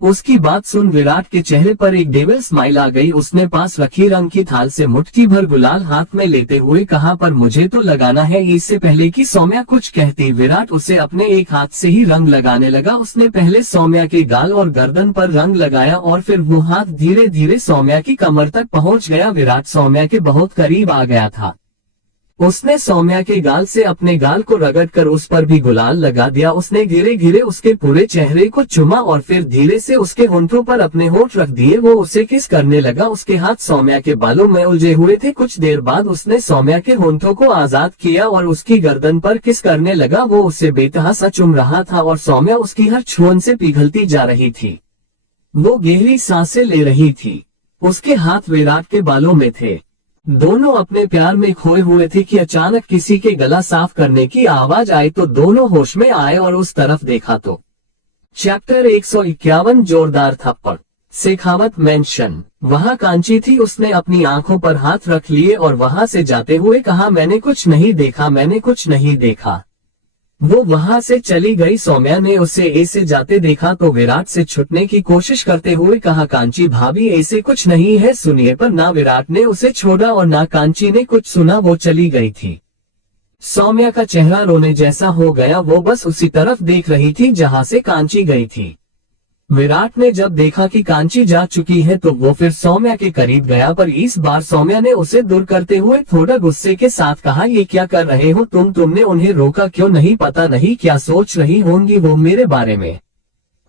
उसकी बात सुन विराट के चेहरे पर एक डेविल स्माइल आ गई। उसने पास रखी रंग की थाल से मुट्ठी भर गुलाल हाथ में लेते हुए कहा पर मुझे तो लगाना है। इससे पहले कि सौम्या कुछ कहती विराट उसे अपने एक हाथ से ही रंग लगाने लगा। उसने पहले सौम्या के गाल और गर्दन पर रंग लगाया और फिर वो हाथ धीरे धीरे सौम्या की कमर तक पहुंच गया। विराट सौम्या के बहुत करीब आ गया था। उसने सौम्या के गाल से अपने गाल को रगड़कर उस पर भी गुलाल लगा दिया। उसने धीरे धीरे उसके पूरे चेहरे को चूमा और फिर धीरे से उसके होंठों पर अपने होंठ रख दिए। वो उसे किस करने लगा। उसके हाथ सौम्या के बालों में उलझे हुए थे। कुछ देर बाद उसने सौम्या के होंठों को आजाद किया और उसकी गर्दन पर किस करने लगा। वो उसे बेतहासा चूम रहा था और सौम्या उसकी हर छुअन से पिघलती जा रही थी। वो गहरी सांसें ले रही थी। उसके हाथ विराट के बालों में थे। दोनों अपने प्यार में खोए हुए थे कि अचानक किसी के गला साफ करने की आवाज आई तो दोनों होश में आए और उस तरफ देखा तो चैप्टर 151 जोरदार थप्पड़। शेखावत मेंशन। वहां कांची थी। उसने अपनी आंखों पर हाथ रख लिए और वहां से जाते हुए कहा मैंने कुछ नहीं देखा, मैंने कुछ नहीं देखा। वो वहां से चली गई। सौम्या ने उसे ऐसे जाते देखा तो विराट से छुटने की कोशिश करते हुए कहा कांची भाभी ऐसे कुछ नहीं है सुनिए। पर ना विराट ने उसे छोड़ा और ना कांची ने कुछ सुना। वो चली गई थी। सौम्या का चेहरा रोने जैसा हो गया। वो बस उसी तरफ देख रही थी जहां से कांची गई थी। विराट ने जब देखा कि कांची जा चुकी है तो वो फिर सौम्या के करीब गया पर इस बार सौम्या ने उसे दूर करते हुए थोड़ा गुस्से के साथ कहा ये क्या कर रहे हो तुमने उन्हें रोका क्यों नहीं, पता नहीं क्या सोच रही होंगी वो मेरे बारे में।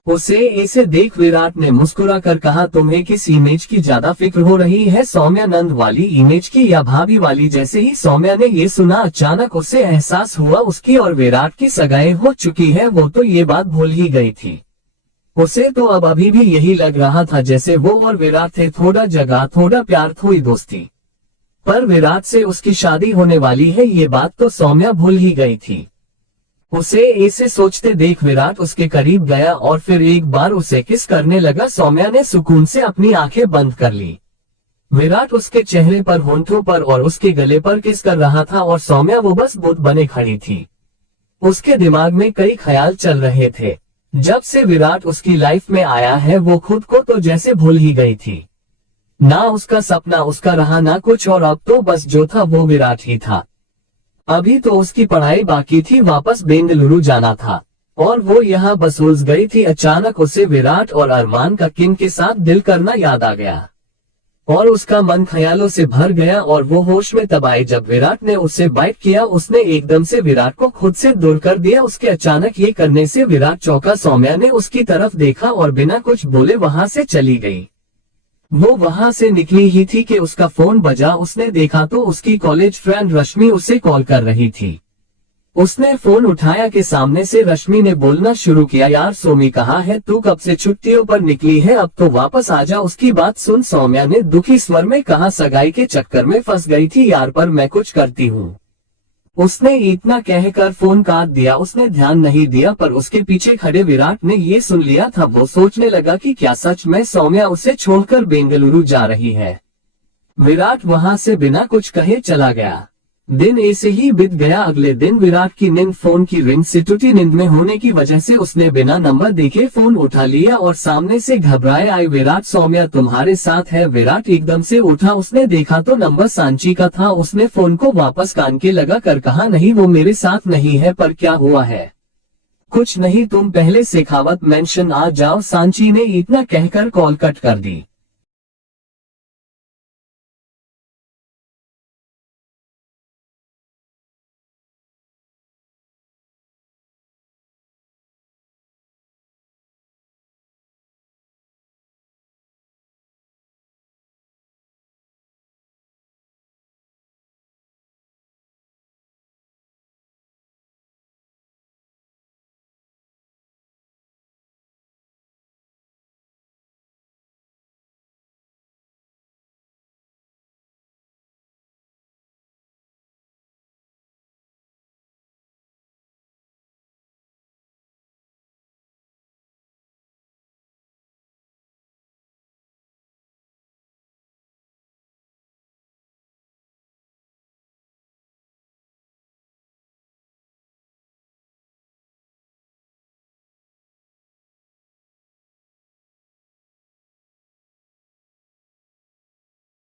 उसे ऐसे देख विराट ने मुस्कुरा कर कहा तुम्हें किस इमेज की ज्यादा फिक्र हो रही है, सौम्या नंद वाली इमेज की या भाभी वाली। जैसे ही सौम्या ने ये सुना अचानक उसे एहसास हुआ उसकी और विराट की सगाई हो चुकी है। वो तो ये बात भूल ही गई थी। उसे तो अब अभी भी यही लग रहा था जैसे वो और विराट थे, थोड़ा जगह थोड़ा प्यार थोड़ी दोस्ती। पर विराट से उसकी शादी होने वाली है ये बात तो सौम्या भूल ही गई थी। उसे ऐसे सोचते देख विराट उसके करीब गया और फिर एक बार उसे किस करने लगा। सौम्या ने सुकून से अपनी आंखें बंद कर ली। विराट उसके चेहरे पर, होंठों पर और उसके गले पर किस कर रहा था और सौम्या वो बस बुत बने खड़ी थी। उसके दिमाग में कई ख्याल चल रहे थे। जब से विराट उसकी लाइफ में आया है वो खुद को तो जैसे भूल ही गई थी। ना उसका सपना उसका रहा ना कुछ और अब तो बस जो था वो विराट ही था। अभी तो उसकी पढ़ाई बाकी थी, वापस बेंगलुरु जाना था और वो यहाँ बस उलझ गई थी। अचानक उसे विराट और अरमान का किन के साथ दिल करना याद आ गया और उसका मन ख्यालों से भर गया और वो होश में तब आई जब विराट ने उससे बाइट किया। उसने एकदम से विराट को खुद से दूर कर दिया। उसके अचानक ये करने से विराट चौंका। सौम्या ने उसकी तरफ देखा और बिना कुछ बोले वहां से चली गई। वो वहां से निकली ही थी कि उसका फोन बजा। उसने देखा तो उसकी कॉलेज फ्रेंड रश्मि उसे कॉल कर रही थी। उसने फोन उठाया कि सामने से रश्मि ने बोलना शुरू किया यार सोमी कहाँ है तू, कब से छुट्टियों पर निकली है, अब तो वापस आ जा। उसकी बात सुन सौम्या ने दुखी स्वर में कहा सगाई के चक्कर में फंस गई थी यार, पर मैं कुछ करती हूँ। उसने इतना कहकर फोन काट दिया। उसने ध्यान नहीं दिया, पर उसके पीछे खड़े विराट ने ये सुन लिया था। वो सोचने लगा कि क्या सच में सौम्या उसे छोड़कर बेंगलुरु जा रही है। विराट वहां से बिना कुछ कहे चला गया। दिन ऐसे ही बीत गया। अगले दिन विराट की नींद फोन की रिंग से टूटी। नींद में होने की वजह से उसने बिना नंबर देखे फोन उठा लिया और सामने से घबराए आए विराट, सौम्या तुम्हारे साथ है। विराट एकदम से उठा। उसने देखा तो नंबर सांची का था। उसने फोन को वापस कान के लगा कर कहा, नहीं वो मेरे साथ नहीं है। पर क्या हुआ है? कुछ नहीं, तुम पहले शेखावत मेंशन आ जाओ। सांची ने इतना कहकर कॉल कट कर दी।